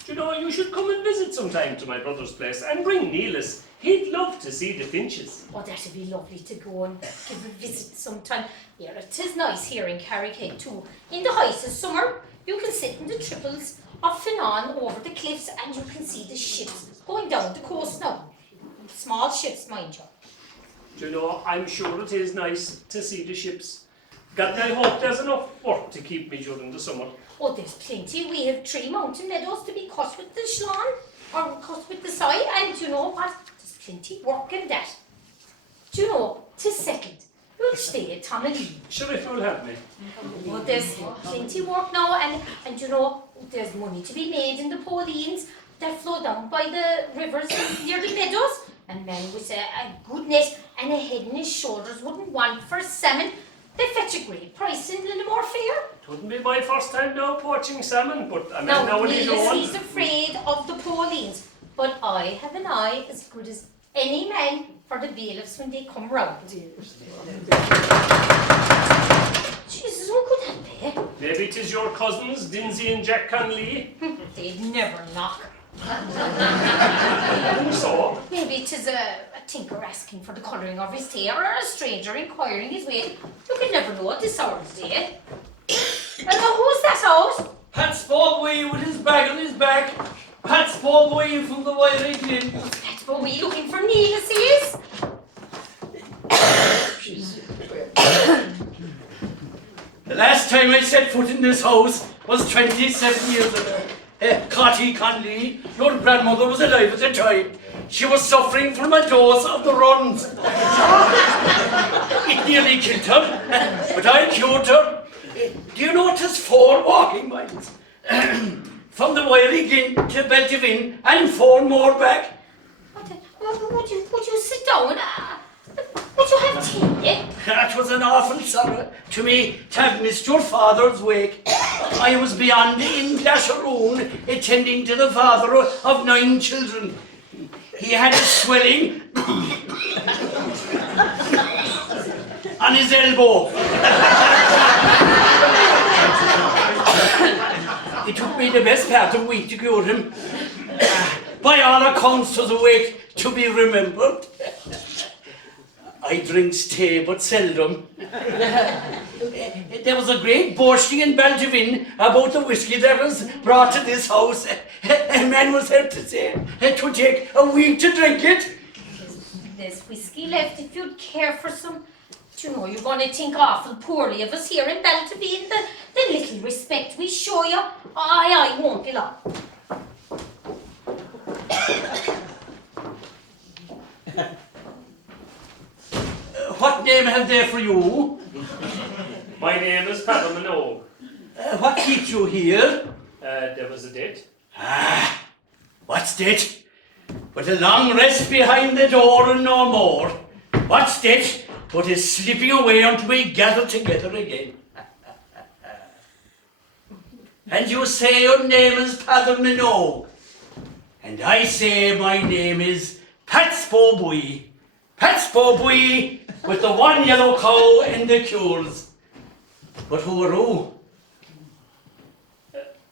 You know, you should come and visit sometime to my brother's place and bring Neelis. He'd love to see the finches. Oh, that'd be lovely to go and give a visit sometime. Yeah, it is nice here in Carrickhead too. In the height of summer, you can sit in the triples off and on over the cliffs and you can see the ships going down the coast now. Small ships, mind you. You know, I'm sure it is nice to see the ships. God, I hope there's enough work to keep me during the summer. Oh, there's plenty. We have 3 mountain meadows to be cut with the schlan, or cut with the soy, and you know what? There's plenty work in that. Do you know, 'tis settled. We'll stay at Tomalee. Sure, if you'll have me. But there's plenty work now, and you know, there's money to be made in the Pauline that flow down by the rivers near the meadows. And man with a good net and a head on his shoulders wouldn't want for salmon. They fetch a great price in Lillimore Fair. It wouldn't be my first time now poaching salmon, but I mean, now when you Neelis, he's afraid of the Paulines. But I have an eye as good as any man for the bailiffs when they come round. Jesus, who could that be? Maybe it is your cousins, Dinsey and Jack Conley. They'd never knock. So? Maybe it is a tinker asking for the colouring of his hair, or a stranger inquiring his way. You can never know at this hour of the day. Hello, who's that out? Pat's Bowie with his bag on his back. Pat's Bowie from the Wiry Glen. That's what we looking for Neelis, he is. The last time I set foot in this house was 27 years ago. Cotty Conley, your grandmother, was alive at the time. She was suffering from a dose of the runs. It nearly killed her, but I cured her. Do you notice 4 walking miles? From the Wiry Glen to Beltevin and 4 more back. Would you sit down? Would you have tea? That was an awful sorrow to me to have missed your father's wake. I was beyond in Glasharoon, attending to the father of 9 children. He had a swelling on his elbow. It took me the best part of a week to cure him. By all accounts, 'twas a wake to be remembered. I drinks tea, but seldom. There was a great boasting in Beltevin about the whiskey that was brought to this house. A man was heard to say it would take a week to drink it. There's whiskey left if you'd care for some. Do you know, you're going to think awful poorly of us here in Beltevin. The little respect we show you. I won't be long. What name have they for you? My name is Paddy Minogue. What keeps you here? There was a date. What's that? But a long rest behind the door and no more. What's that? But is slipping away until we gather together again. And you say your name is Paddy Minogue. And I say my name is Pat's Bowie. Pat's Bowie with the 1 yellow cow and the cures. But who are you?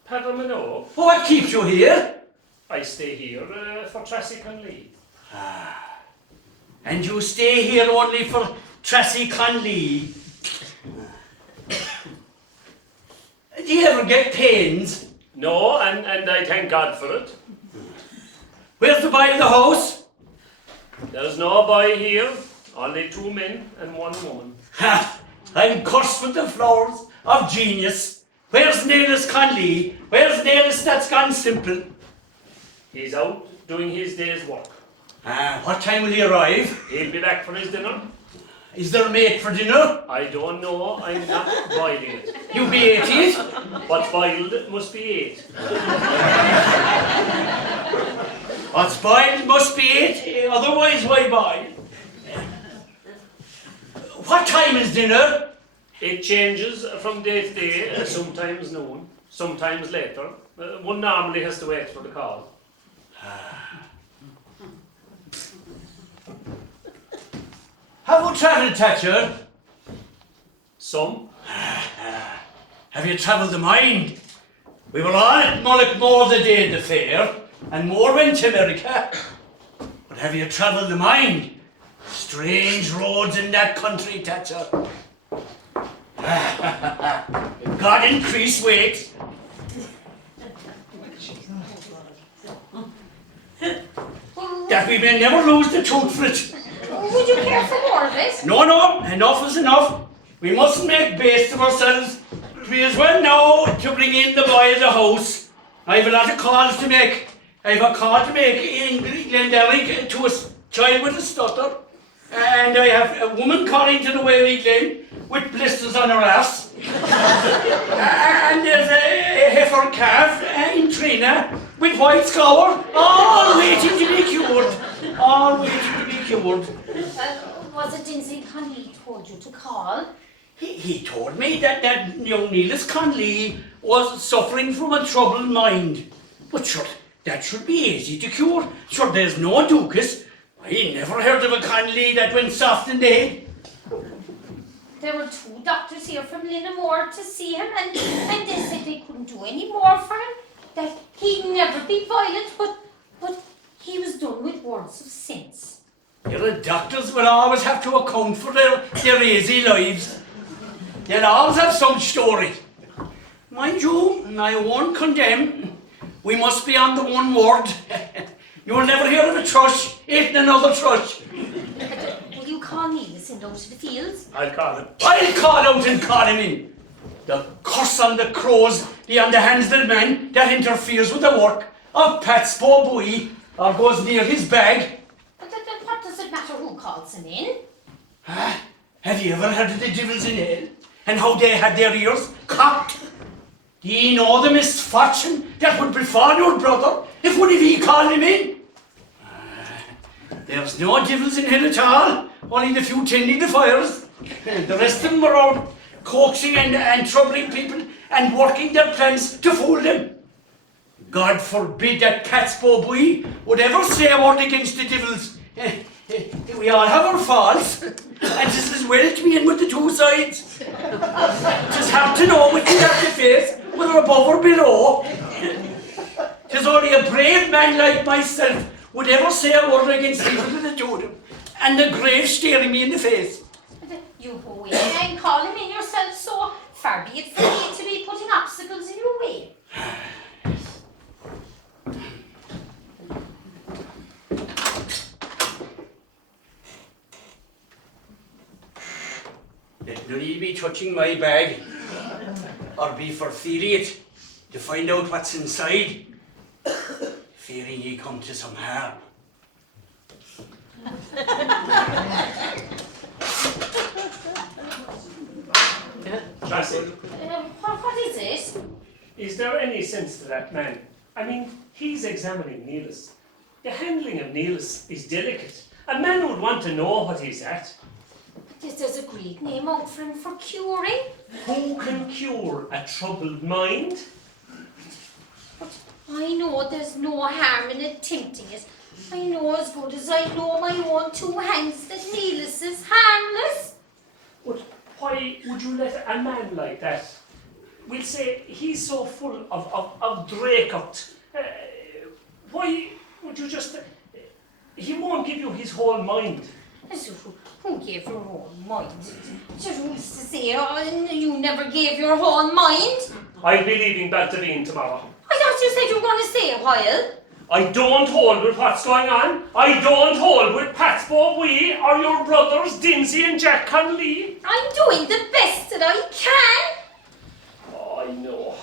Paddy Minogue. What keeps you here? I stay here for Tracy Conley. And you stay here only for Tracy Conley. Do you ever get pains? No, and I thank God for it. Where's the boy in the house? There's no boy here, only 2 men and 1 woman. Ha! I'm cursed with the flowers of genius. Where's Neelis Conley? Where's Neelis that's gone simple? He's out doing his day's work. What time will he arrive? He'll be back for his dinner. Is there a mate for dinner? I don't know, I'm not boiling it. You be 80? What's boiled must be 8. What's boiled must be 80, otherwise why boil? What time is dinner? It changes from day to day, sometimes noon, sometimes later. One normally has to wait for the call. Have you travelled, Thatcher? Some. Have you travelled the mind? We were all at Mullaghmore the day of the fair, and more went to America. But have you travelled the mind? Strange roads in that country, Thatcher. God increase weight. That we may never lose the tooth for it. Would you care for more of it? No, enough is enough. We mustn't make bastes of ourselves. We as well know to bring in the boy of the house. I have a lot of calls to make. I have a call to make in Glen to a child with a stutter. And I have a woman calling to the Whaley Glen with blisters on her ass. And there's a heifer calf in Trina with white scour, all waiting to be cured. All waiting to be cured. Was it Dinsey Conley told you to call? He told me that young Neelis Conley was suffering from a troubled mind. But sure, that should be easy to cure. Sure, there's no Dukas. I never heard of a Conley that went soft in the head. There were 2 doctors here from Linnamore to see him, and they said they couldn't do any more for him, that he'd never be violent, but he was done with words of sense. The doctors will always have to account for their easy lives. They'll always have some story. Mind you, I won't condemn. We must be on the one word. You will never hear of a thrush eating another thrush. Will you call Neelis and out to the fields? I'll call him. I'll call out and call him in. The curse on the crows be on the hands of the man that interferes with the work of Pat's poor boy or goes near his bag. But then what does it matter who calls him in? Have you ever heard of the devils in hell and how they had their ears cocked? Do you know the misfortune that would befall your brother if one of ye called him in? There's no devils in hell at all, only the few tending the fires. The rest of them were out coaxing and troubling people and working their plans to fool them. God forbid that Pat's poor boy would ever say a word against the devils. We all have our faults, and it's as well to be in with the 2 sides. It's hard to know which you have to face, whether above or below. Tis only a brave man like myself would ever say a word against evil to the 2 of them, and the grave staring me in the face. You go in and call him in yourself, so far be it from me to be putting obstacles in your way. Let none of ye be touching my bag, or be for fearing it, to find out what's inside, fearing ye come to some harm. Tracy, What is it? is there any sense to that man? I mean, he's examining Neelis. The handling of Neelis is delicate. A man would want to know what he's at. But there's a great name out for him for curing. Who can cure a troubled mind? I know there's no harm in attempting it. I know as good as I know my own 2 hands that Neelis is harmless. But why would you let a man like that? We'll say he's so full of Dracot. Why would you just... he won't give you his whole mind. So who gave your whole mind? So who's to say you never gave your whole mind? I'll be leaving Banteer tomorrow. I thought you said you were going to stay a while. I don't hold with what's going on. I don't hold with Pat's Bowie or your brothers Dinsey and Jack Conley. I'm doing the best that I can. Oh, I know.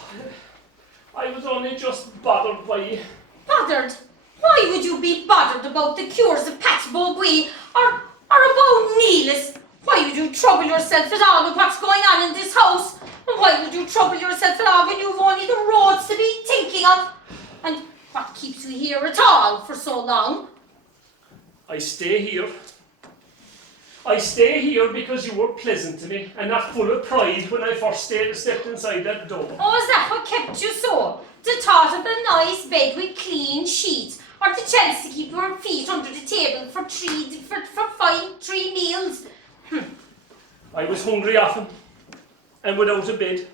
I was only just bothered by... Bothered? Why would you be bothered about the cures of Pat's Bowie or about Neelis? Why would you trouble yourself at all with what's going on in this house? And why would you trouble yourself at all when you've only the roads to be thinking of? And what keeps you here at all for so long? I stay here. I stay here because you were pleasant to me and not full of pride when I first stepped inside that door. Oh, is that what kept you so? The thought of a nice bed with clean sheets, or the chance to keep your feet under the table for three meals? I was hungry often and without a bed.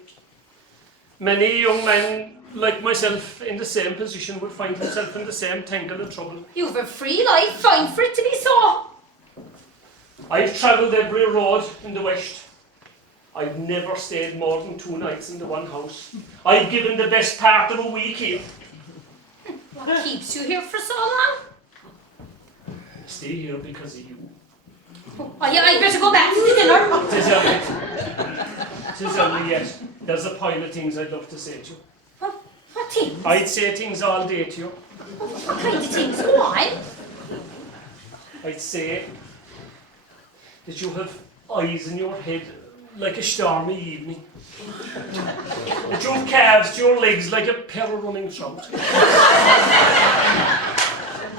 Many young men like myself in the same position would find himself in the same tangle and trouble. You've a free life, fine for it to be so. I've travelled every road in the West. I've never stayed more than 2 nights in the one house. I've given the best part of a week here. What keeps you here for so long? I stay here because of you. Oh, I better go back to the dinner. Tis only yet. There's a pile of things I'd love to say to you. What things? I'd say things all day to you. What kind of things? Go on. I'd say that you have eyes in your head like a stormy evening. That you have calves to your legs like a pair of running trout.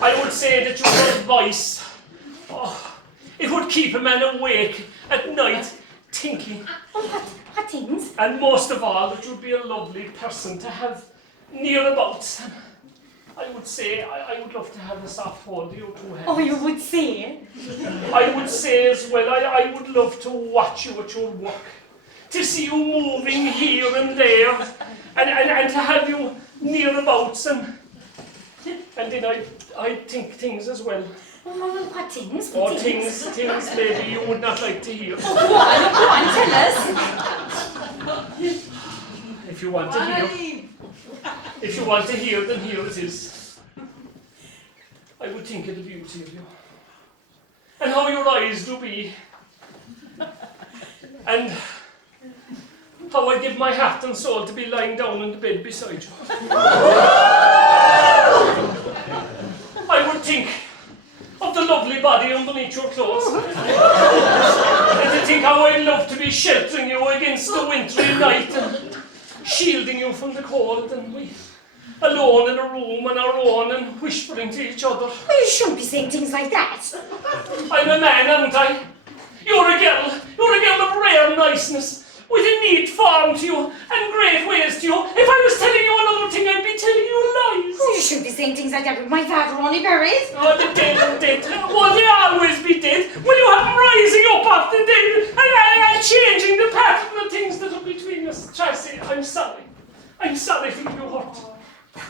I would say that your voice, it would keep a man awake at night thinking. What things? And most of all, that you'd be a lovely person to have near about. I would say I would love to have a soft hold of your 2 hands. Oh, you would say? I would say as well, I would love to watch you at your work, to see you moving here and there, and to have you near about, and then I'd think things as well. Oh, what things? Or things maybe you would not like to hear. Oh, go on, tell us. If you want to hear. If you want to hear, then here it is. I would think of the beauty of you. And how your eyes do be. And how I give my heart and soul to be lying down in the bed beside you. I would think of the lovely body underneath your clothes. And to think how I'd love to be sheltering you against the wintry night and shielding you from the cold, and we alone in a room on our own and whispering to each other. Oh, you shouldn't be saying things like that. I'm a man, aren't I? You're a girl of rare niceness, with a neat form to you and great ways to you. If I was telling you another thing, I'd be telling you lies. Oh, you shouldn't be saying things like that with my father only buried. Oh, the dead are dead. Will they always be dead? Will you have them rising up off the dead and changing the pattern of things that are between us? Tracy, I'm sorry. I'm sorry for you hurt.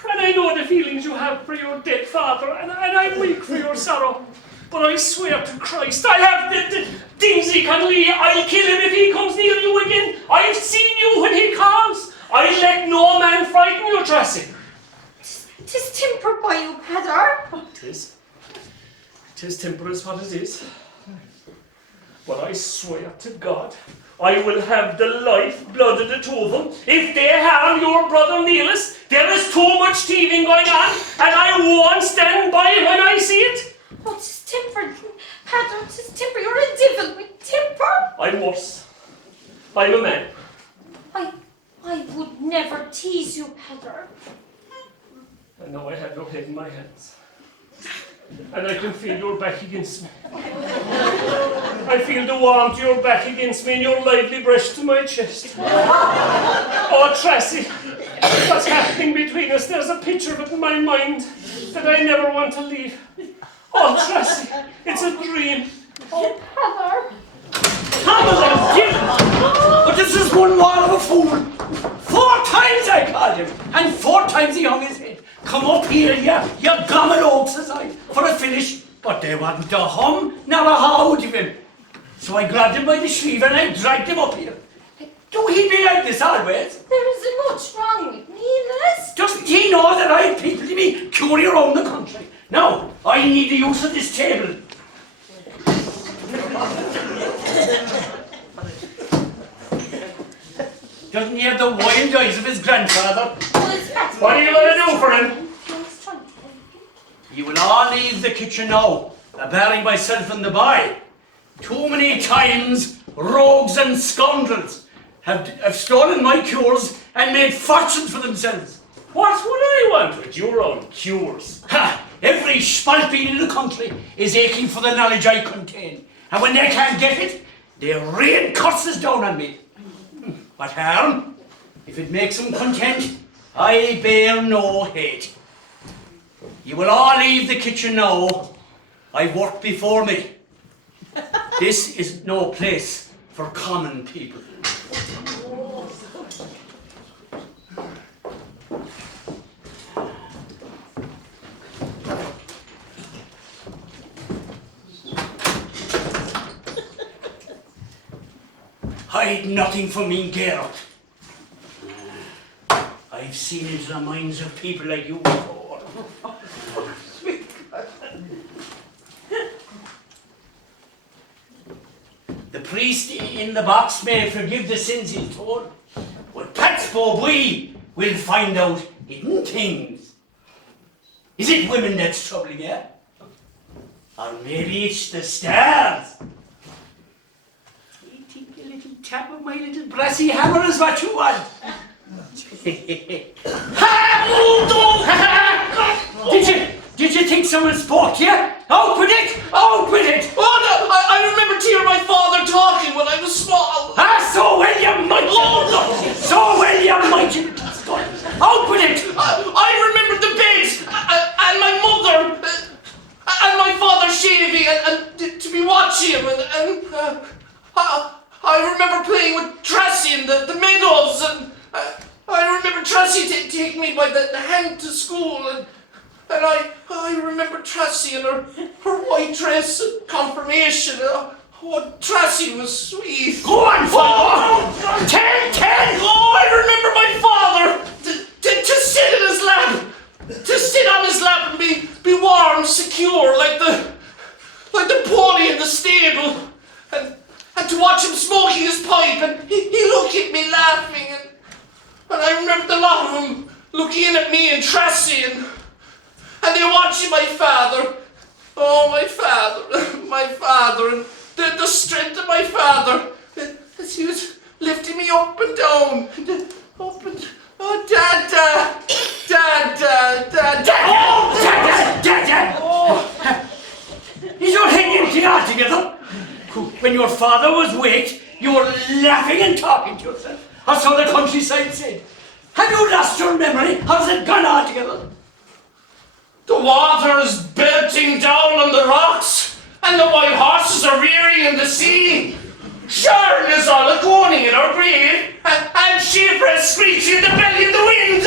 And I know the feelings you have for your dead father, and I'm weak for your sorrow. But I swear to Christ, I'll have the Dinsey Conley. I'll kill him if he comes near you again. I've seen you when he calls. I'll let no man frighten you, Tracy. 'Tis tempered by you, Padder. 'Tis temper is what it is. But I swear to God, I will have the life-blood of the 2 of them. If they harm your brother Neelis, there is too much thieving going on, and I won't stand by when I see it. Oh, 'tis tempered, Padder, 'tis temper. You're a devil with temper. I'm worse. I'm a man. I would never tease you, Padder. And now I have your head in my hands. And I can feel your back against me. I feel the warmth of your back against me and your lively breast to my chest. Oh, Tracy, what's happening between us? There's a picture of it in my mind that I never want to leave. Oh, Tracy, it's a dream. Oh, Padder. But this is one wall of a fool. 4 times I called him, and 4 times he hung his head. Come up here, you gammon oak, says I, for a finish. But there wasn't a hum, nor a haw out of him. So I grabbed him by the sleeve and I dragged him up here. Do he be like this always? There isn't much wrong with Neelis. Doesn't he know that I have people to be curing around the country? Now, I need the use of this table. Doesn't he have the wild eyes of his grandfather? What are you going to do for him? You will all leave the kitchen now, barring myself and the boy. Too many times, rogues and scoundrels have stolen my cures and made fortunes for themselves. What would I want with your own cures? Ha! Every spalpeen in the country is aching for the knowledge I contain. And when they can't get it, they rain curses down on me. What harm? If it makes them content, I bear no hate. You will all leave the kitchen now. I've work before me. This is no place for common people. Hide nothing from me, girl. I've seen into the minds of people like you before. The priest in the box may forgive the sins he's told, but Pat's we will find out hidden things. Is it women that's troubling you? Or maybe it's the stars? I think a little tap of my little brassy hammer is what you want. Did you think someone spoke to you? Out with it! Out with it! Oh no, I remember to hear my father talking when I was small. So well you might! So well you might! Out with it! I remember the bed and my mother and my father shaving and to be watching him and I remember playing with Tracy in the meadows and I remember Tracy taking me by the hand to school and I remember Tracy in her white dress at confirmation. Oh, Tracy was sweet. Go on, father! Tell! Oh, I remember my father to sit in his lap, to sit on his lap and be warm, secure, like the pony in the stable, and to watch him smoking his pipe, and he looked at me laughing, and I remember the lot of them looking in at me and Tracy, and they watching my father. Oh, my father, and the strength of my father, as he was lifting me up and down, up and, oh, Dada, Oh, Dada! Oh. Is your head empty altogether? When your father was waked, you were laughing and talking to yourself. That's how the countryside said. Have you lost your memory? How's it gone altogether? The water is belting down on the rocks, and the white horses are rearing in the sea. Sharon is all a-groaning in her grave, and Sharon is screeching in the belly of the wind.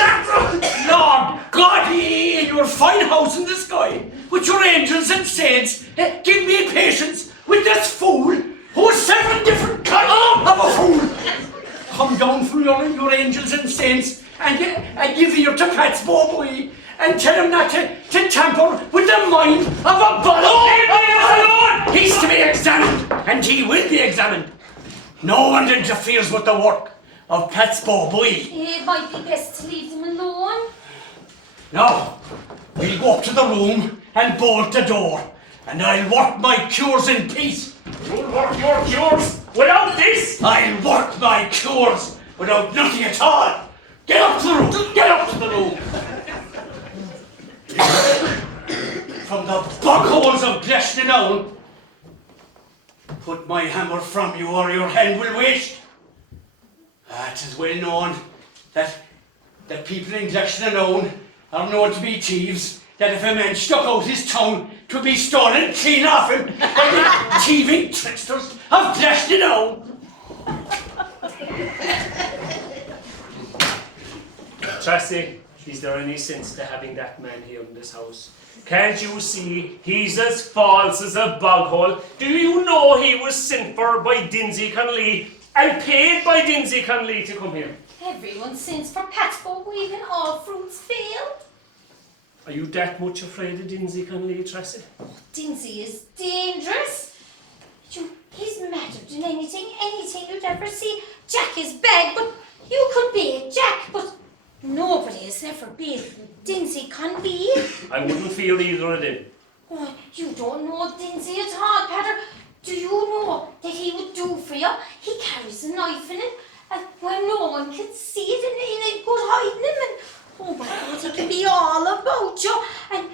Lord God, in your fine house in the sky, with your angels and saints, give me patience with this fool, who is 7 different kinds of a fool. Come down from your angels and saints, and give ear to Pat's boy, and tell him not to tamper with the mind of a bottle. He's to be examined, and he will be examined. No one interferes with the work of Pat's boy. It might be best to leave them alone. Now, we'll go up to the room and bolt the door, and I'll work my cures in peace. You'll work your cures without this? I'll work my cures without nothing at all. Get up to the room. Get up to the room. From the bugholes of Glen, put my hammer from you or your hand will waste. It is well known that people in Glen are known to be thieves, that if a man stuck out his tongue, 'twould be stolen clean off him by the thieving tricksters of Glen. Tracy, is there any sense to having that man here in this house? Can't you see he's as false as a boghole? Do you know he was sent for by Dinsey Conley and paid by Dinsey Conley to come here? Everyone sends for Pat's boy when all fruits fail. Are you that much afraid of Dinsey Conley, Tracy? Dinsey is dangerous. He's madder than anything you'd ever see. Jack is bad, but you could beat Jack, but nobody has ever beaten Dinsey Conley. I wouldn't feel either of them. Oh, you don't know Dinsey at all, Pater. Do you know that he would do for you? He carries a knife in it, when no one can see it, in a good hiding him, and oh my God, he can be all about you, and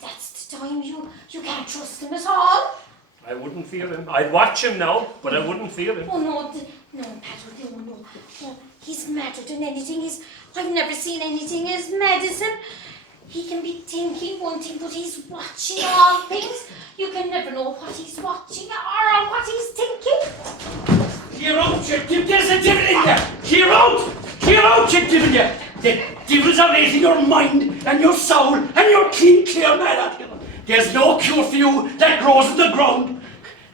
that's the time you can't trust him at all. I wouldn't fear him. I'd watch him now, but I wouldn't fear him. Oh no, Padder, no. Oh, he's madder than anything. I've never seen anything as mad as him. He can be thinking one thing, but he's watching all things. You can never know what he's watching or what he's thinking. Hear out, there's a devil in there! Hear out, you devil! The devils are raising your mind and your soul and your clear man out here. There's no cure for you that grows in the ground.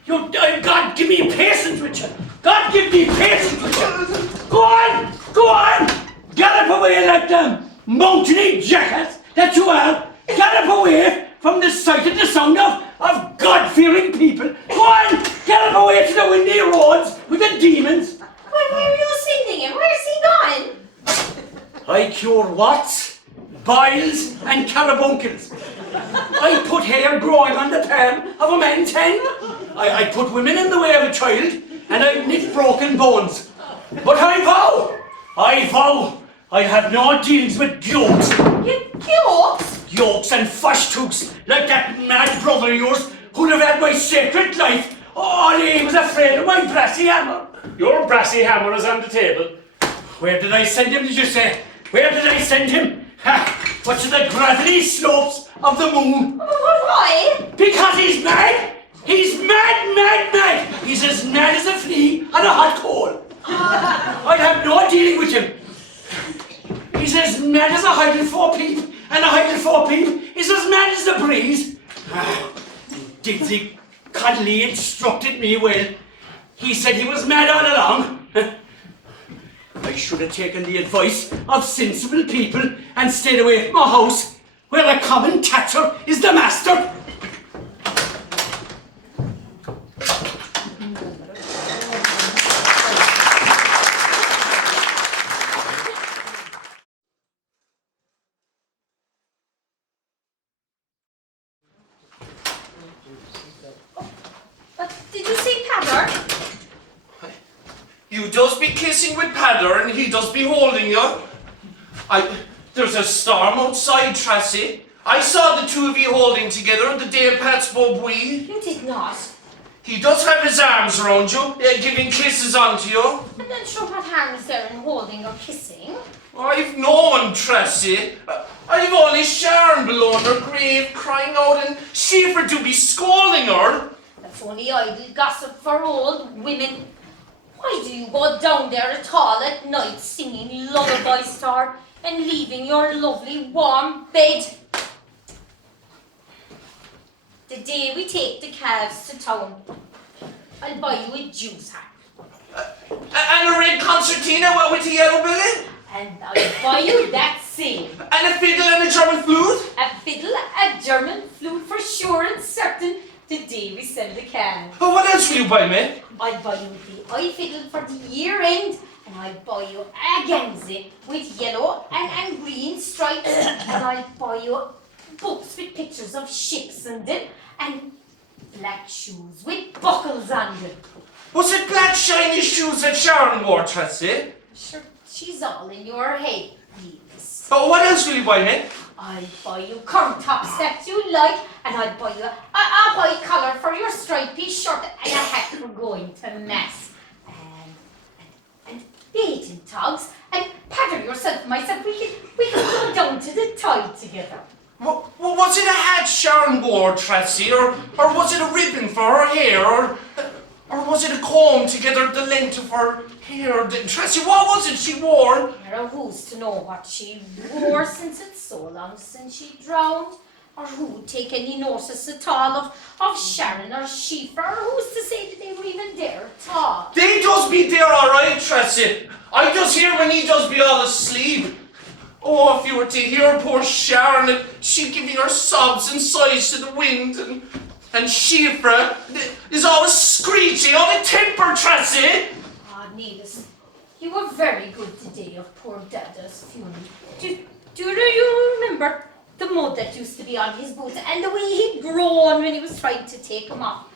God give me patience with you. God give me patience with you. Go on! Gallop away like them mountainy jackass that you are. Gallop away from the sight and the sound of God-fearing people. Go on! Gallop away to the windy roads with the demons. Where are you sending him? Where's he gone? I cure warts, boils and carbuncles. I put hair growing on the palm of a man 10. I put women in the way of a child, and I knit broken bones. But I vow, I have no dealings with yokes. Yokes? Yokes and fashtooks like that mad brother of yours who'd have had my sacred life. Oh, he was afraid of my brassy hammer. Your brassy hammer is on the table. Where did I send him, did you say? Where did I send him? But to the gravelly slopes of the moon. Why? Because he's mad! He's mad! He's as mad as a flea on a hot coal. I have no dealing with him. He's as mad as a hiding for peep, and a hiding for peep is as mad as the breeze. Digsy Connolly instructed me well. He said he was mad all along. I should have taken the advice of sensible people and stayed away from a house where a common catcher is the master. Did you see Padder? You does be kissing with Padder and he does be holding you. There's a storm outside, Tracy. I saw the two of you holding together on the day of Pat's Bobwee. You did not. He does have his arms around you, giving kisses onto you. I'm not sure what harm is there in holding or kissing. I've no one, Tracy. I've only Sharon below her grave crying out and Schaefer do be scolding her. That's only idle gossip for old women. Why do you go down there at all at night singing lullabies to her and leaving your lovely warm bed? The day we take the calves to town, I'll buy you a juice hat. And a red concertina with a yellow belly. And I'll buy you that same. And a fiddle and a German flute. A fiddle, a German flute for sure and certain the day we send the calves. Oh, what else will you buy me? I'll buy you the eye fiddle for the year end, and I'll buy you a ganzy with yellow and green stripes, and I'll buy you books with pictures of ships and them, and black shoes with buckles on them. Was it black shiny shoes that Sharon wore, Tracy? Sure, she's all in your head, Beavis. Oh, what else will you buy me? I'll buy you corn tops that you like, and I'll buy you a white collar for your stripy shirt and a hat for going to mass. And baiting togs, and Padder yourself and myself, we can go down to the tide together. Well, was it a hat Sharon wore, Tracy, or was it a ribbon for her hair, or was it a comb to get her the length of her hair? Tracy, what was it she wore? Who's to know what she wore since it's so long since she drowned? Or who'd take any notice at all of Sharon or Schaefer? Or who's to say that they were even there at all? They does be there all right, Tracy. I does hear when he does be all asleep. Oh, if you were to hear poor Sharon, and she'd give her sobs and sighs to the wind, and Schaefer is always screeching, all a temper, Tracy. Ah, Neelis, you were very good today of poor Dada's funeral. Do you remember the mud that used to be on his boots and the way he groaned when he was trying to take them off?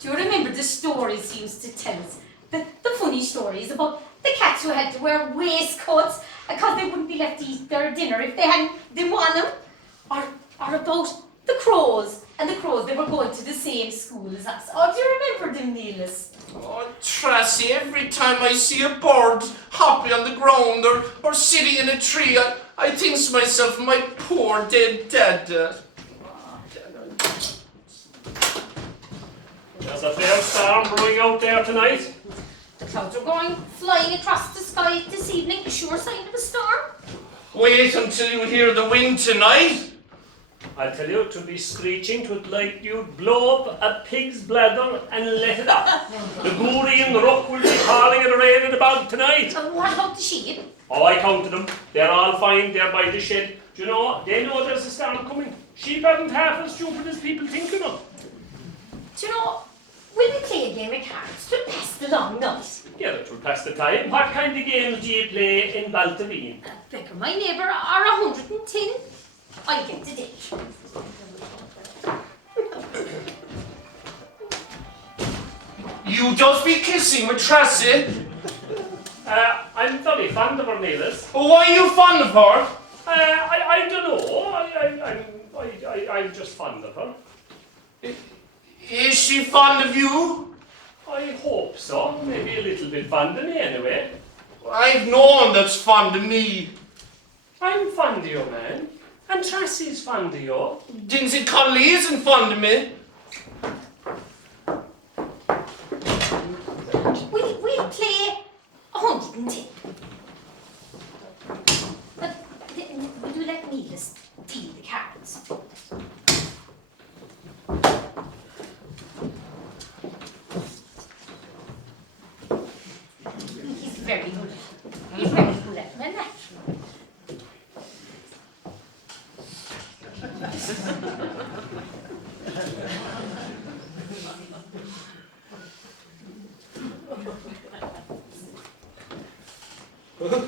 Do you remember the stories he used to tell us? The funny stories about the cats who had to wear waistcoats because they wouldn't be left to eat their dinner if they hadn't them on them? Or about the crows And the Crows, they were going to the same school as us. Oh, do you remember them, Neelis? Oh, Tracy, every time I see a bird hopping on the ground or sitting in a tree, I think to myself, my poor dead dad. There's a fair storm brewing out there tonight. The clouds are going flying across the sky this evening. Sure sign of a storm. Wait until you hear the wind tonight. I'll tell you, it would be screeching, 'twould like you'd blow up a pig's bladder and let it up. The goory and the rook will be calling it raining about tonight. And what about the sheep? Oh, I counted them. They're all fine. They're by the shed. Do you know, they know there's a storm coming. Sheep aren't half as stupid as people think, you know. Do you know, will we play a game of cards to pass the long night? Yeah, that will pass the time. What kind of games do you play in Banteer? Becker, my neighbour, are 110. I get the date. You just be kissing with Tracy. I'm very fond of her, Neelis. Oh, why are you fond of her? I don't know. I'm just fond of her. Is she fond of you? I hope so. Maybe a little bit fond of me anyway. I've no one that's fond of me. I'm fond of you, man. And Tracy's fond of you. Dinsey Conley isn't fond of me. We'll play 110. But will you let me just deal the cards? He's very good. He's very good at men, actually.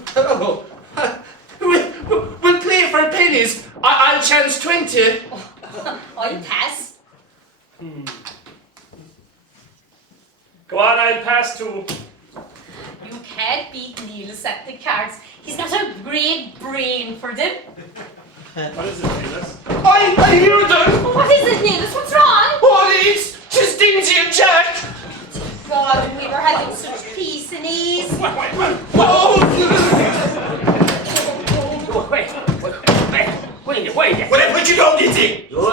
Oh, we'll play for pennies. I'll chance 20. I'll pass. Go on, I'll pass too. You can't beat Neelis at the cards. He's got a great brain for them. What is it, Neelis? I hear them. What is it, Neelis? What's wrong? Oh, it's just Dinsey and Jack. God, we were having such peace and ease. Oh. Wait. Well, put you down, Dinsey. You're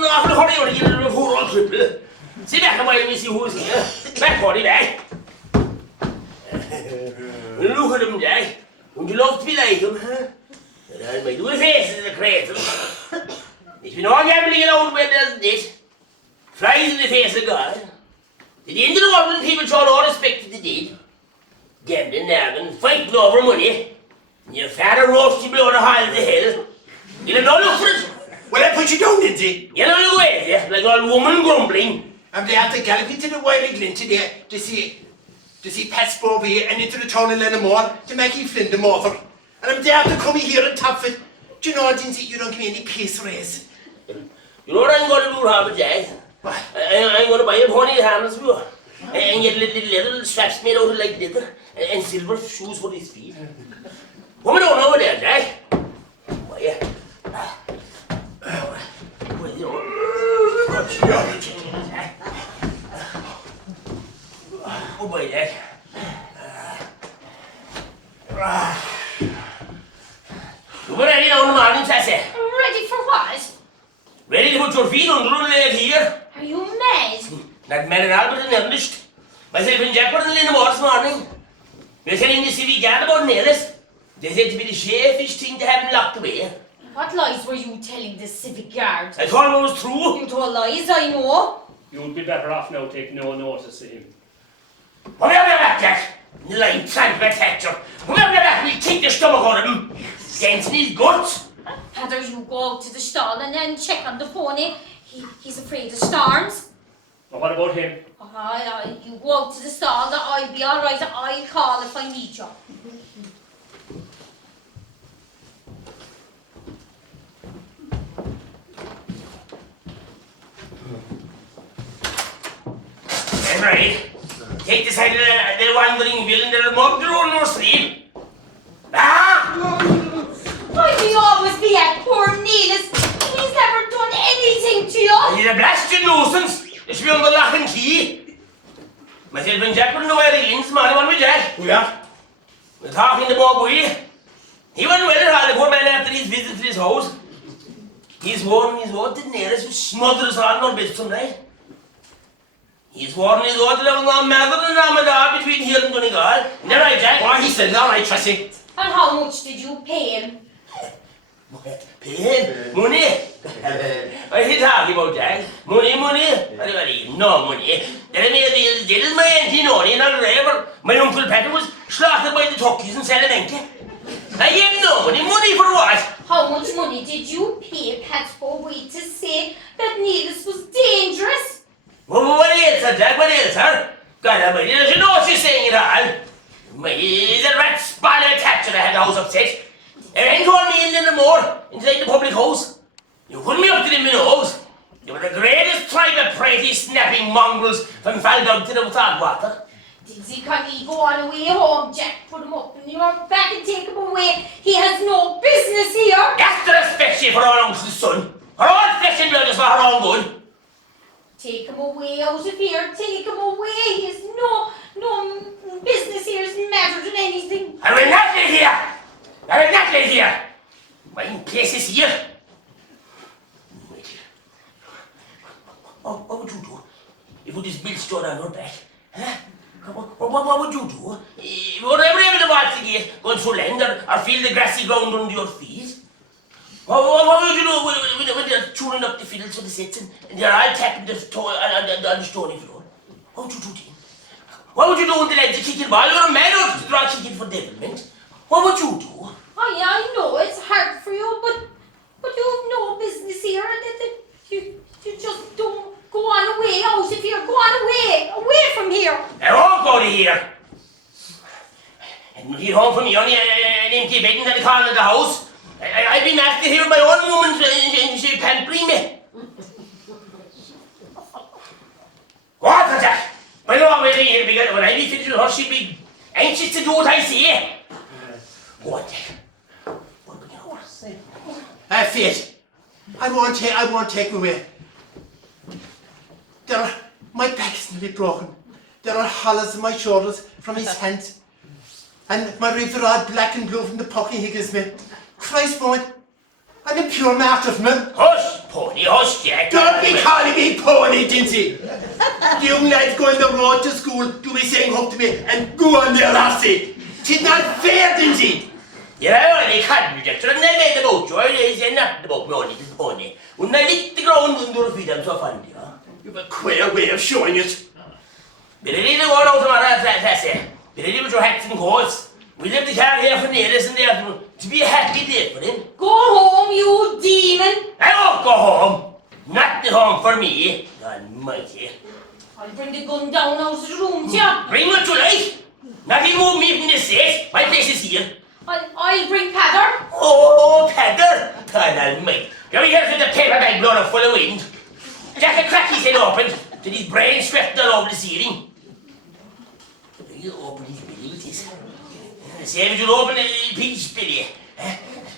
not for hurry or you little fool or cripple. Sit back and wait and see who's here. Back, body, back. Look at him, Jack. Would you love to be like him, huh? I'll make your faces in the cradle. It's been all gambling in old men, doesn't it? Flies in the face of God. At the end of the world, when people show all respect to the dead, gambling, nagging, fighting over money, and your father roasts you below the halls of hell, you'll have no look for it. Well, I put you down, Dinsey. You know the way, yeah? Like old woman grumbling. I'm there to gallop into the wild of Glen today to see Pat Bobby and into the town of Lenamore to make him Flynn the motor. And I'm there to come here and top it. Do you know, Dinsey, you don't give me any peace, Race. You know what I'm going to do, Robert Jack? What? I'm going to buy a pony harness for you. And get little straps made out of like leather and silver shoes for his feet. What am I doing over there, Jack? Why, yeah. Well, you know. Oh, boy, Jack. You ready now in the morning, Sassy? Ready for what? Ready to put your feet under the leg here? Are you mad? Not mad at all, but in earnest. Myself and Jack were in the moor this morning. We were telling the civvy guard about Neelis. They said to be the safest thing to have him locked away. What lies were you telling the civic guard? I told him it was true. You told lies, I know. You'd be better off now taking no notice of him. Come here, Jack. You lying tramp attacker. Come here, back. We'll kick the stomach out of him. Dance in his guts. Father, you go out to the stall and then check on the pony. He's afraid of storms. Well, what about him? You go out to the stall, I'll be all right. I'll call if I need you. I'm ready. Take the side of the wandering villain that'll mug the roll nor sleep. Ah! Why do you always be at poor Neelis? He's never done anything to you. He's a blasted nuisance. There should be on the lock and key. Myself and Jack wouldn't know where he is, man. One with Jack. Yeah. We're talking to Bob Wee. He went well at all, the poor man, after his visit to his house. He's worn his oath to Nearest, who smothered us all in our beds some night. He's worn his oath to have no matter than Ramadan between here and Donegal. Isn't that right, Jack? Why, he said, all right, Tracy. And how much did you pay him? Pay him? Money? What are you talking about, Jack? Money? No money. There may be as dead as my auntie Noonan or whatever. My Uncle Peter was slaughtered by the turkeys in Salamanca. I gave him no money. Money for what? How much money did you pay Patsy to say that Needles was dangerous? Well, what else, Jack? What else, sir? God almighty, does you know what she's saying at all? He's a rat spot and a capture that had the house upset. There ain't told me in no more inside the public house. You couldn't be up to them in the house. They were the greatest tribe of pretty snapping mongrels from Faldog to the Without water. Dinsey, can't he go on away home, Jack? Put him up in your back and take him away. He has no business here. That's the respect she for her uncle's son. Her own flesh and blood is for her own good. Take him away out of here. Take him away. He has no business here. Doesn't matter than anything. I will not live here. I will not live here. My place is here. Wait. What would you do if you just built stone on your back? Huh? What would you do? Whatever the water gate, going through land or feel the grassy ground under your feet? What would you do when they're tuning up the fields for the sets and they're all tapping the stony floor? What would you do then? What would you do when the lads are kicking ball? You're a man or to draw kicking for devilment? What would you do? Oh yeah, I know it's hard for you, but you have no business here. You just don't go on away out of here. Go on away from here. I won't go to here. And we'll get home from me only an empty bed in the corner of the house. I'll be master here by one woman and she'll pampering me. What is that? By the way, here, because when I be finished with her, she'll be anxious to do what I say. Go on, Jack. What do you know? Faith, I won't take you away. My back's nearly broken. There are hollows in my shoulders from his hands. And my ribs are all black and blue from the poking he gives me. Christ, boy, I'm a pure martyr from him. Hush, pony, hush, Jack. Don't be calling me pony, Dinsey. The young lads going the road to school do be saying up to me and go on there, lassie. 'Tis not fair, Dinsey. Yeah, they can't be Jack. So then they made the boat, Joy. They say nothing about me, only the pony. When I lick the ground under your feet, I'm so funny, huh? You've a queer way of showing it. But it ain't going out of my that's it. But it with your hats and coats. We left the car here for Nearest and there to be a happy day for him. Go home, you demon. I won't go home. Not the home for me. Almighty. I'll bring the gun down out of the room, Jack. Bring what you like. Nothing move me from this seat. My place is here. I'll bring Padder. Oh, Padder. God almighty. You're here with the paper bag blown up full of wind. Jack had cracked his head open till his brain swept all over the ceiling. You open his belly with this. Same as you'll open a pig's belly.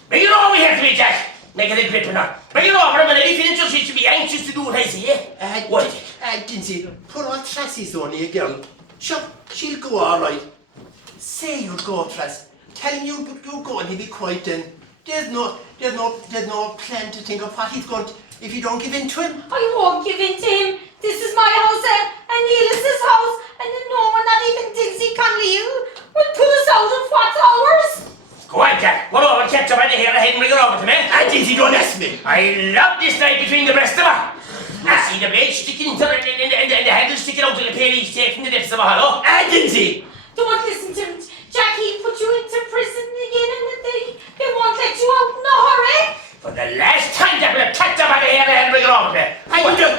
Bring it over here to me, Jack. Make it a grip enough. Bring it over him and if he thinks she should be anxious to do what I say. What is it? Dinsey, put on Tracy's only a girl. Sure, she'll go all right. Say you'll go, Tracy. Tell him you'll go and he'll be quiet then. There's no plan to think of what he's going to if you don't give in to him. I won't give in to him. This is my house and Neelis's house, and no one, not even Dinsey Conley, will pull us out of what's ours. Go on, Jack. Go over and catch her by the hair and bring her over to me. Dinsey, don't ask me. I love this night between the breast of her. I see the blade sticking into her and the handle sticking out of the pale each tape from the depths of a hollow. Dinsey! Don't listen to him. Jack, he'll put you into prison again and they won't let you out in a hurry. For the last time, Jack, will catch her by the hair and bring her over to me.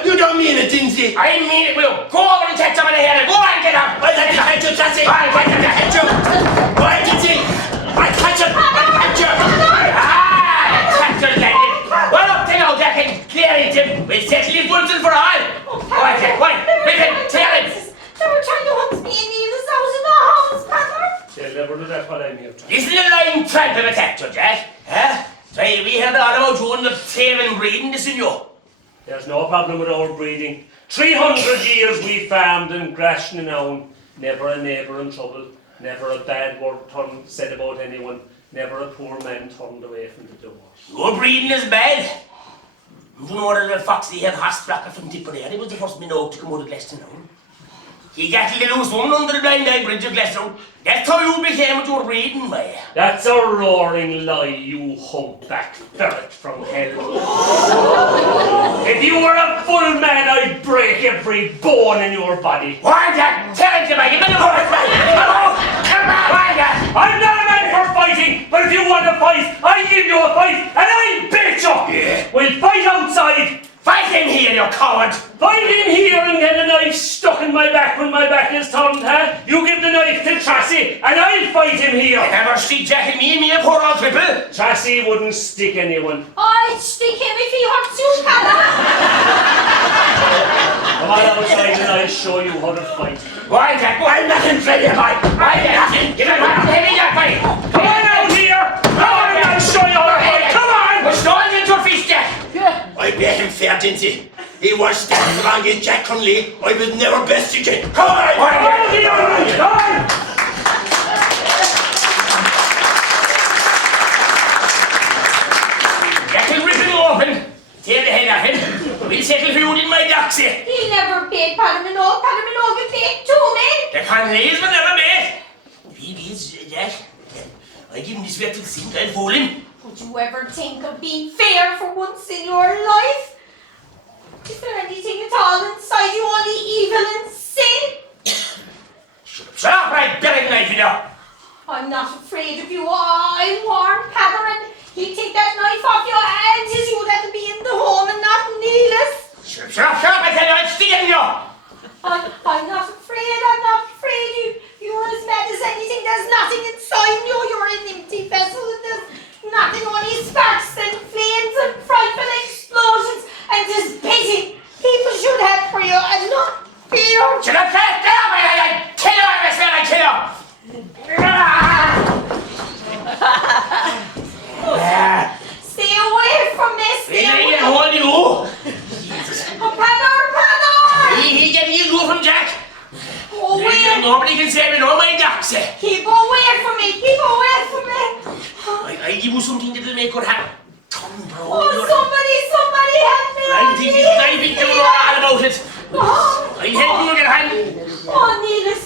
You don't mean it, Dinsey. I mean it, Will. Go over and catch her by the hair and go on, get her. I'll catch you, Tracy. I'll catch you. Why, Dinsey? I'll catch you. Catch her, Jack. Well, up to now, Jack, and clear it, Tim. We'll settle it once and for all. Go on, Jack, go on. Bring it, tear it. They were trying to hunt me and Neelis out of the house, Padder. They'll never do that while I'm here. This is a lying tramp of a tactor, Jack. Huh? So we heard all about you and the saving breeding, listen you. There's no problem with our breeding. 300 years we farmed and grashed and own. Never a neighbour in trouble. Never a bad word said about anyone. Never a poor man turned away from the door. Your breeding is bad. You know what a foxy head horsebacker from Tipperary. He was the first minnow to come out of Glen. He got a little loose woman under the blind eye bridge of Glen. That's how you became your breeding, boy. That's a roaring lie, you humpback ferret from hell. If you were a full man, I'd break every bone in your body. Why that? Tell it to me. Come on. Why that? I'm not a man for fighting, but if you want to fight, I'll give you a fight, and I'll beat you. Yeah. We'll fight outside. Fight in here, you coward. Fight in here and get a knife stuck in my back when my back is turned, huh? You give the knife to Tracy, and I'll fight him here. Never stick Jack and me, a poor old cripple. Tracy wouldn't stick anyone. I'd stick him if he hurts you, Padder. Come on outside and I'll show you how to fight. Why, Jack? Why nothing, Freddy, boy? Why nothing? Give it one heavy, Jack, boy. Come on out here. Come on, I'll show you how to fight. Come on. We're stalling into your feast, Jack. I bet him fair, didn't he? He was standing wrong as Jack Conley. I was never best again. Come on! Come on, here. Come on. Jack will rip him open. Tear the head off him. We'll settle food in my doxy. He'll never bait Padder Minogue. Padder Minogue will bait 2 men. The Conleys will never bait. If he beats Jack, I give him this wet to sink. I'll fool him. Would you ever think of being fair for once in your life? Is there anything at all inside you, only evil and sin? Shut up, right? Bury the knife in you. I'm not afraid of you. I warn Padder, and he'd take that knife off your hands as you that'll be in the home and not Neelis. Shut up, I tell you, I'll stick in you. I'm not afraid. I'm not afraid. You're as mad as anything. There's nothing inside you. You're an empty vessel, and there's nothing, only sparks and flames and frightful explosions and just pity. People should have for you and not fear. Shut up, I kill you, I swear I kill you. Stay away from me. Stay away. He hold you. Jesus. Padder. He getting you go from Jack. Away. Nobody can save me, no my doxy. Keep away from me. Keep away from me. I give you something that'll make her happy. Oh, somebody help me. I think you know all about it. I help you again. Oh, Neelis,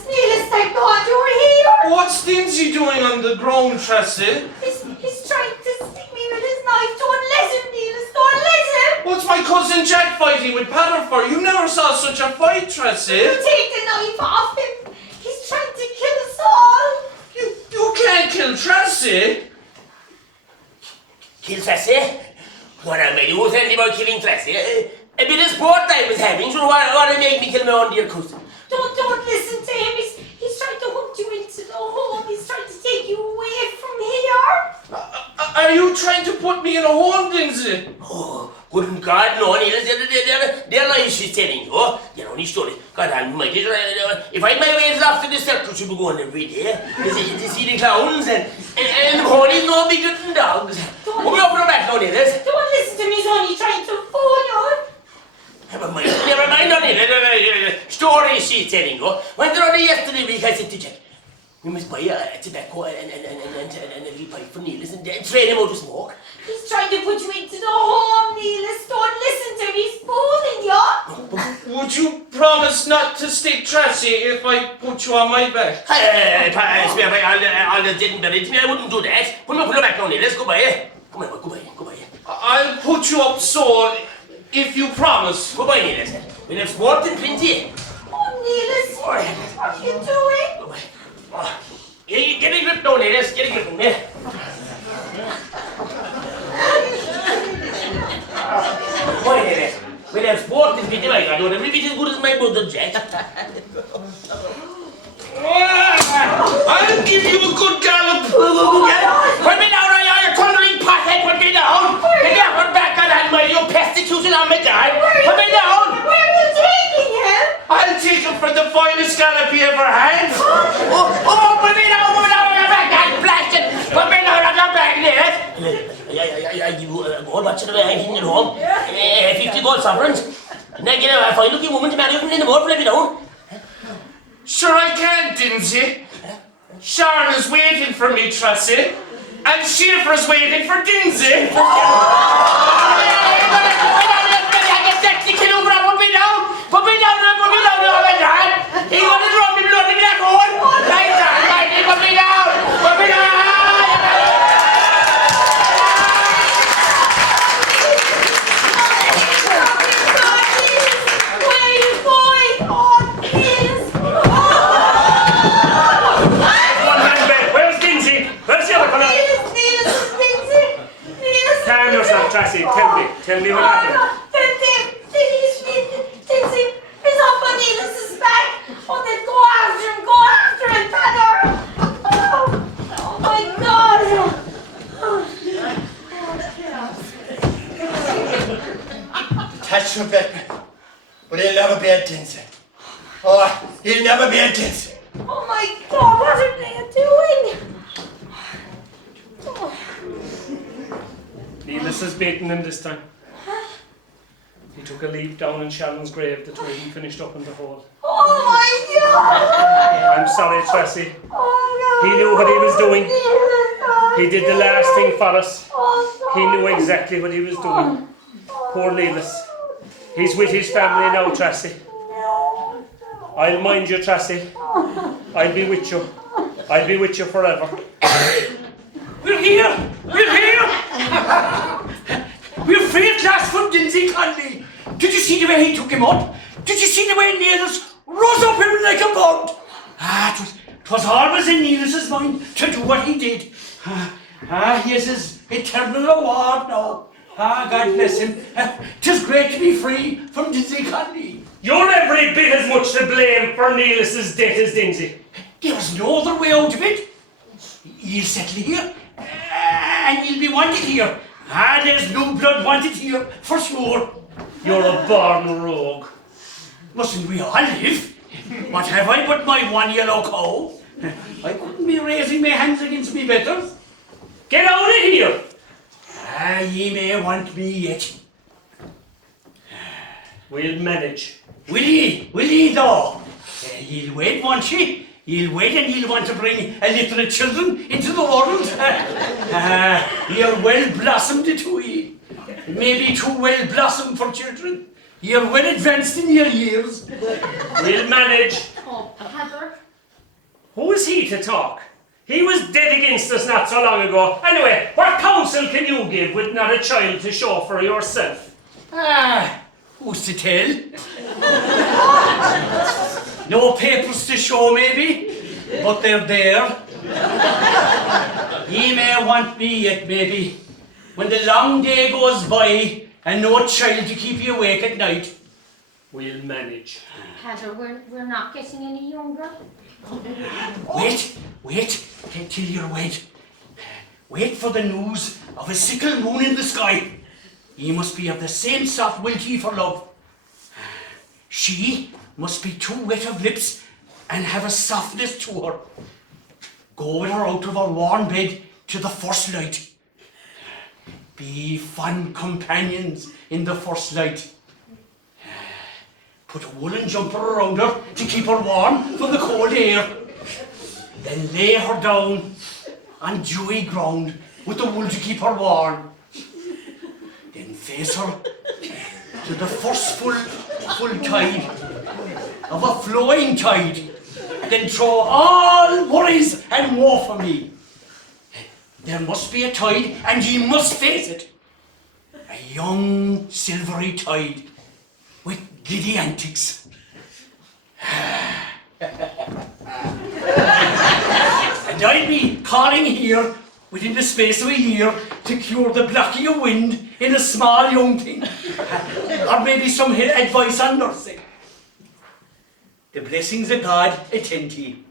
thank God you're here. What's Dinsey doing on the ground, Tracy? He's trying to stick me with his knife. Don't let him, Neelis. Don't let him. What's my cousin Jack fighting with Padder for? You never saw such a fight, Tracy. You take the knife off him. He's trying to kill us all. You can't kill Tracy. Kill Tracy? What am I doing anything about killing Tracy? A bit of sport I was having, so what make me kill my own dear cousin? Don't listen to him. He's trying to hunt you into the home. He's trying to take you away from here. Are you trying to put me in a home, Dinsey? Oh, good God, no, they're lies she's telling you. They're only stories. God almighty, if I had my ways after the circus, you'd be going every day to see the clowns, and the ponies no bigger than dogs. Come up from back, no, Neelis. Don't listen to me. He's only trying to fool you. Never mind, no, Neelis. Stories she's telling you. When they're on yesterday week, I said to Jack, we must buy a tobacco and a little pipe for Neelis and train him out to smoke. He's trying to put you into the home, Neelis. Don't listen to him. He's fooling you. Would you promise not to stick Tracy if I put you on my back? I swear by all the dead and buried me, I wouldn't do that. Put me back down here, let's go by. Come on, go by. I'll put you up so if you promise. Go by, Neelis. We'll have sport and plenty. Oh, Neelis, what are you doing? Go by. Get a grip down, Neelis. Get a grip on me. Go on, Neelis. We'll have sport and plenty, my God. You're every bit as good as my brother, Jack. I'll give you a good gallop. Put me down, you thundering pothead. Put me down. Get your foot back on that way, you persecution on my God. Put me down. Where are you taking him? I'll take him for the finest gallop he ever had. Put me down, your back, that blasted. Put me down on your back, Neelis. I give you a gold watch in the way I'm in home. 50 gold gold sovereigns. And then get a fine looking woman to marry you in the morning, let me know. Sure I can't, Dinsey. Sharon is waiting for me, Tracy. And Schaefer's waiting for Dinsey. Put me down, all my God. He wanted to drop me blood in that hole. Right down, put me down. Calm yourself, Tracy. Tell me what happened. Dinsey is up on Neelis' back. Oh, then go after him, Banteer. Oh my God. Touch your bed, but he'll never be a Dinsey. Oh, he'll never be a Dinsey. Oh my God, what are they doing? Neelis has beaten him this time. He took a leap down in Sharon's grave. The two of them finished up in the hole. Oh my God! I'm sorry, Tracy. Oh no! He knew what he was doing. He did the last thing for us. He knew exactly what he was doing. Poor Neelis. He's with his family now, Tracy. I'll mind you, Tracy. I'll be with you. I'll be with you forever. We're here! We're here! We're free at last from Dinsey Conley. Did you see the way he took him up? Did you see the way Neelis rose up him like a bird? It was always in Neelis' mind to do what he did. He has his eternal reward now. God bless him. 'Tis great to be free from Dinsey Conley. You're every bit as much to blame for Neelis' death as Dinsey. There was no other way out of it. He'll settle here, and he'll be wanted here. There's no blood wanted here, for sure. You're a born rogue. Mustn't we all live? What have I but my one yellow cow? I couldn't be raising my hands against me betters. Get out of here! Ye may want me yet. We'll manage. Will ye though? He'll wait, won't he? He'll wait and he'll want to bring a little children into the world. You're well blossomed to ye. Maybe too well blossomed for children. You're well advanced in your years. We'll manage. Oh, Heather. Who is he to talk? He was dead against us not so long ago. Anyway, what counsel can you give with not a child to show for yourself? Who's to tell? No papers to show, maybe, but they're there. Ye may want me yet, maybe, when the long day goes by and no child to keep you awake at night. We'll manage. Heather, we're not getting any younger. Wait, till you're wed. Wait for the news of a sickle moon in the sky. Ye must be of the same soft will ye for love. She must be too wet of lips and have a softness to her. Go with her out of her warm bed to the first light. Be fond companions in the first light. Put a woolen jumper around her to keep her warm from the cold air. Then lay her down on dewy ground with the wool to keep her warm. Then face her to the first full tide of a flowing tide. Then throw all worries and woe for me. There must be a tide, and ye must face it. A young silvery tide with giddy antics. And I'd be calling here within the space of a year to cure the blocking of wind in a small young thing. Or maybe some advice on nursing. The blessings of God attend ye.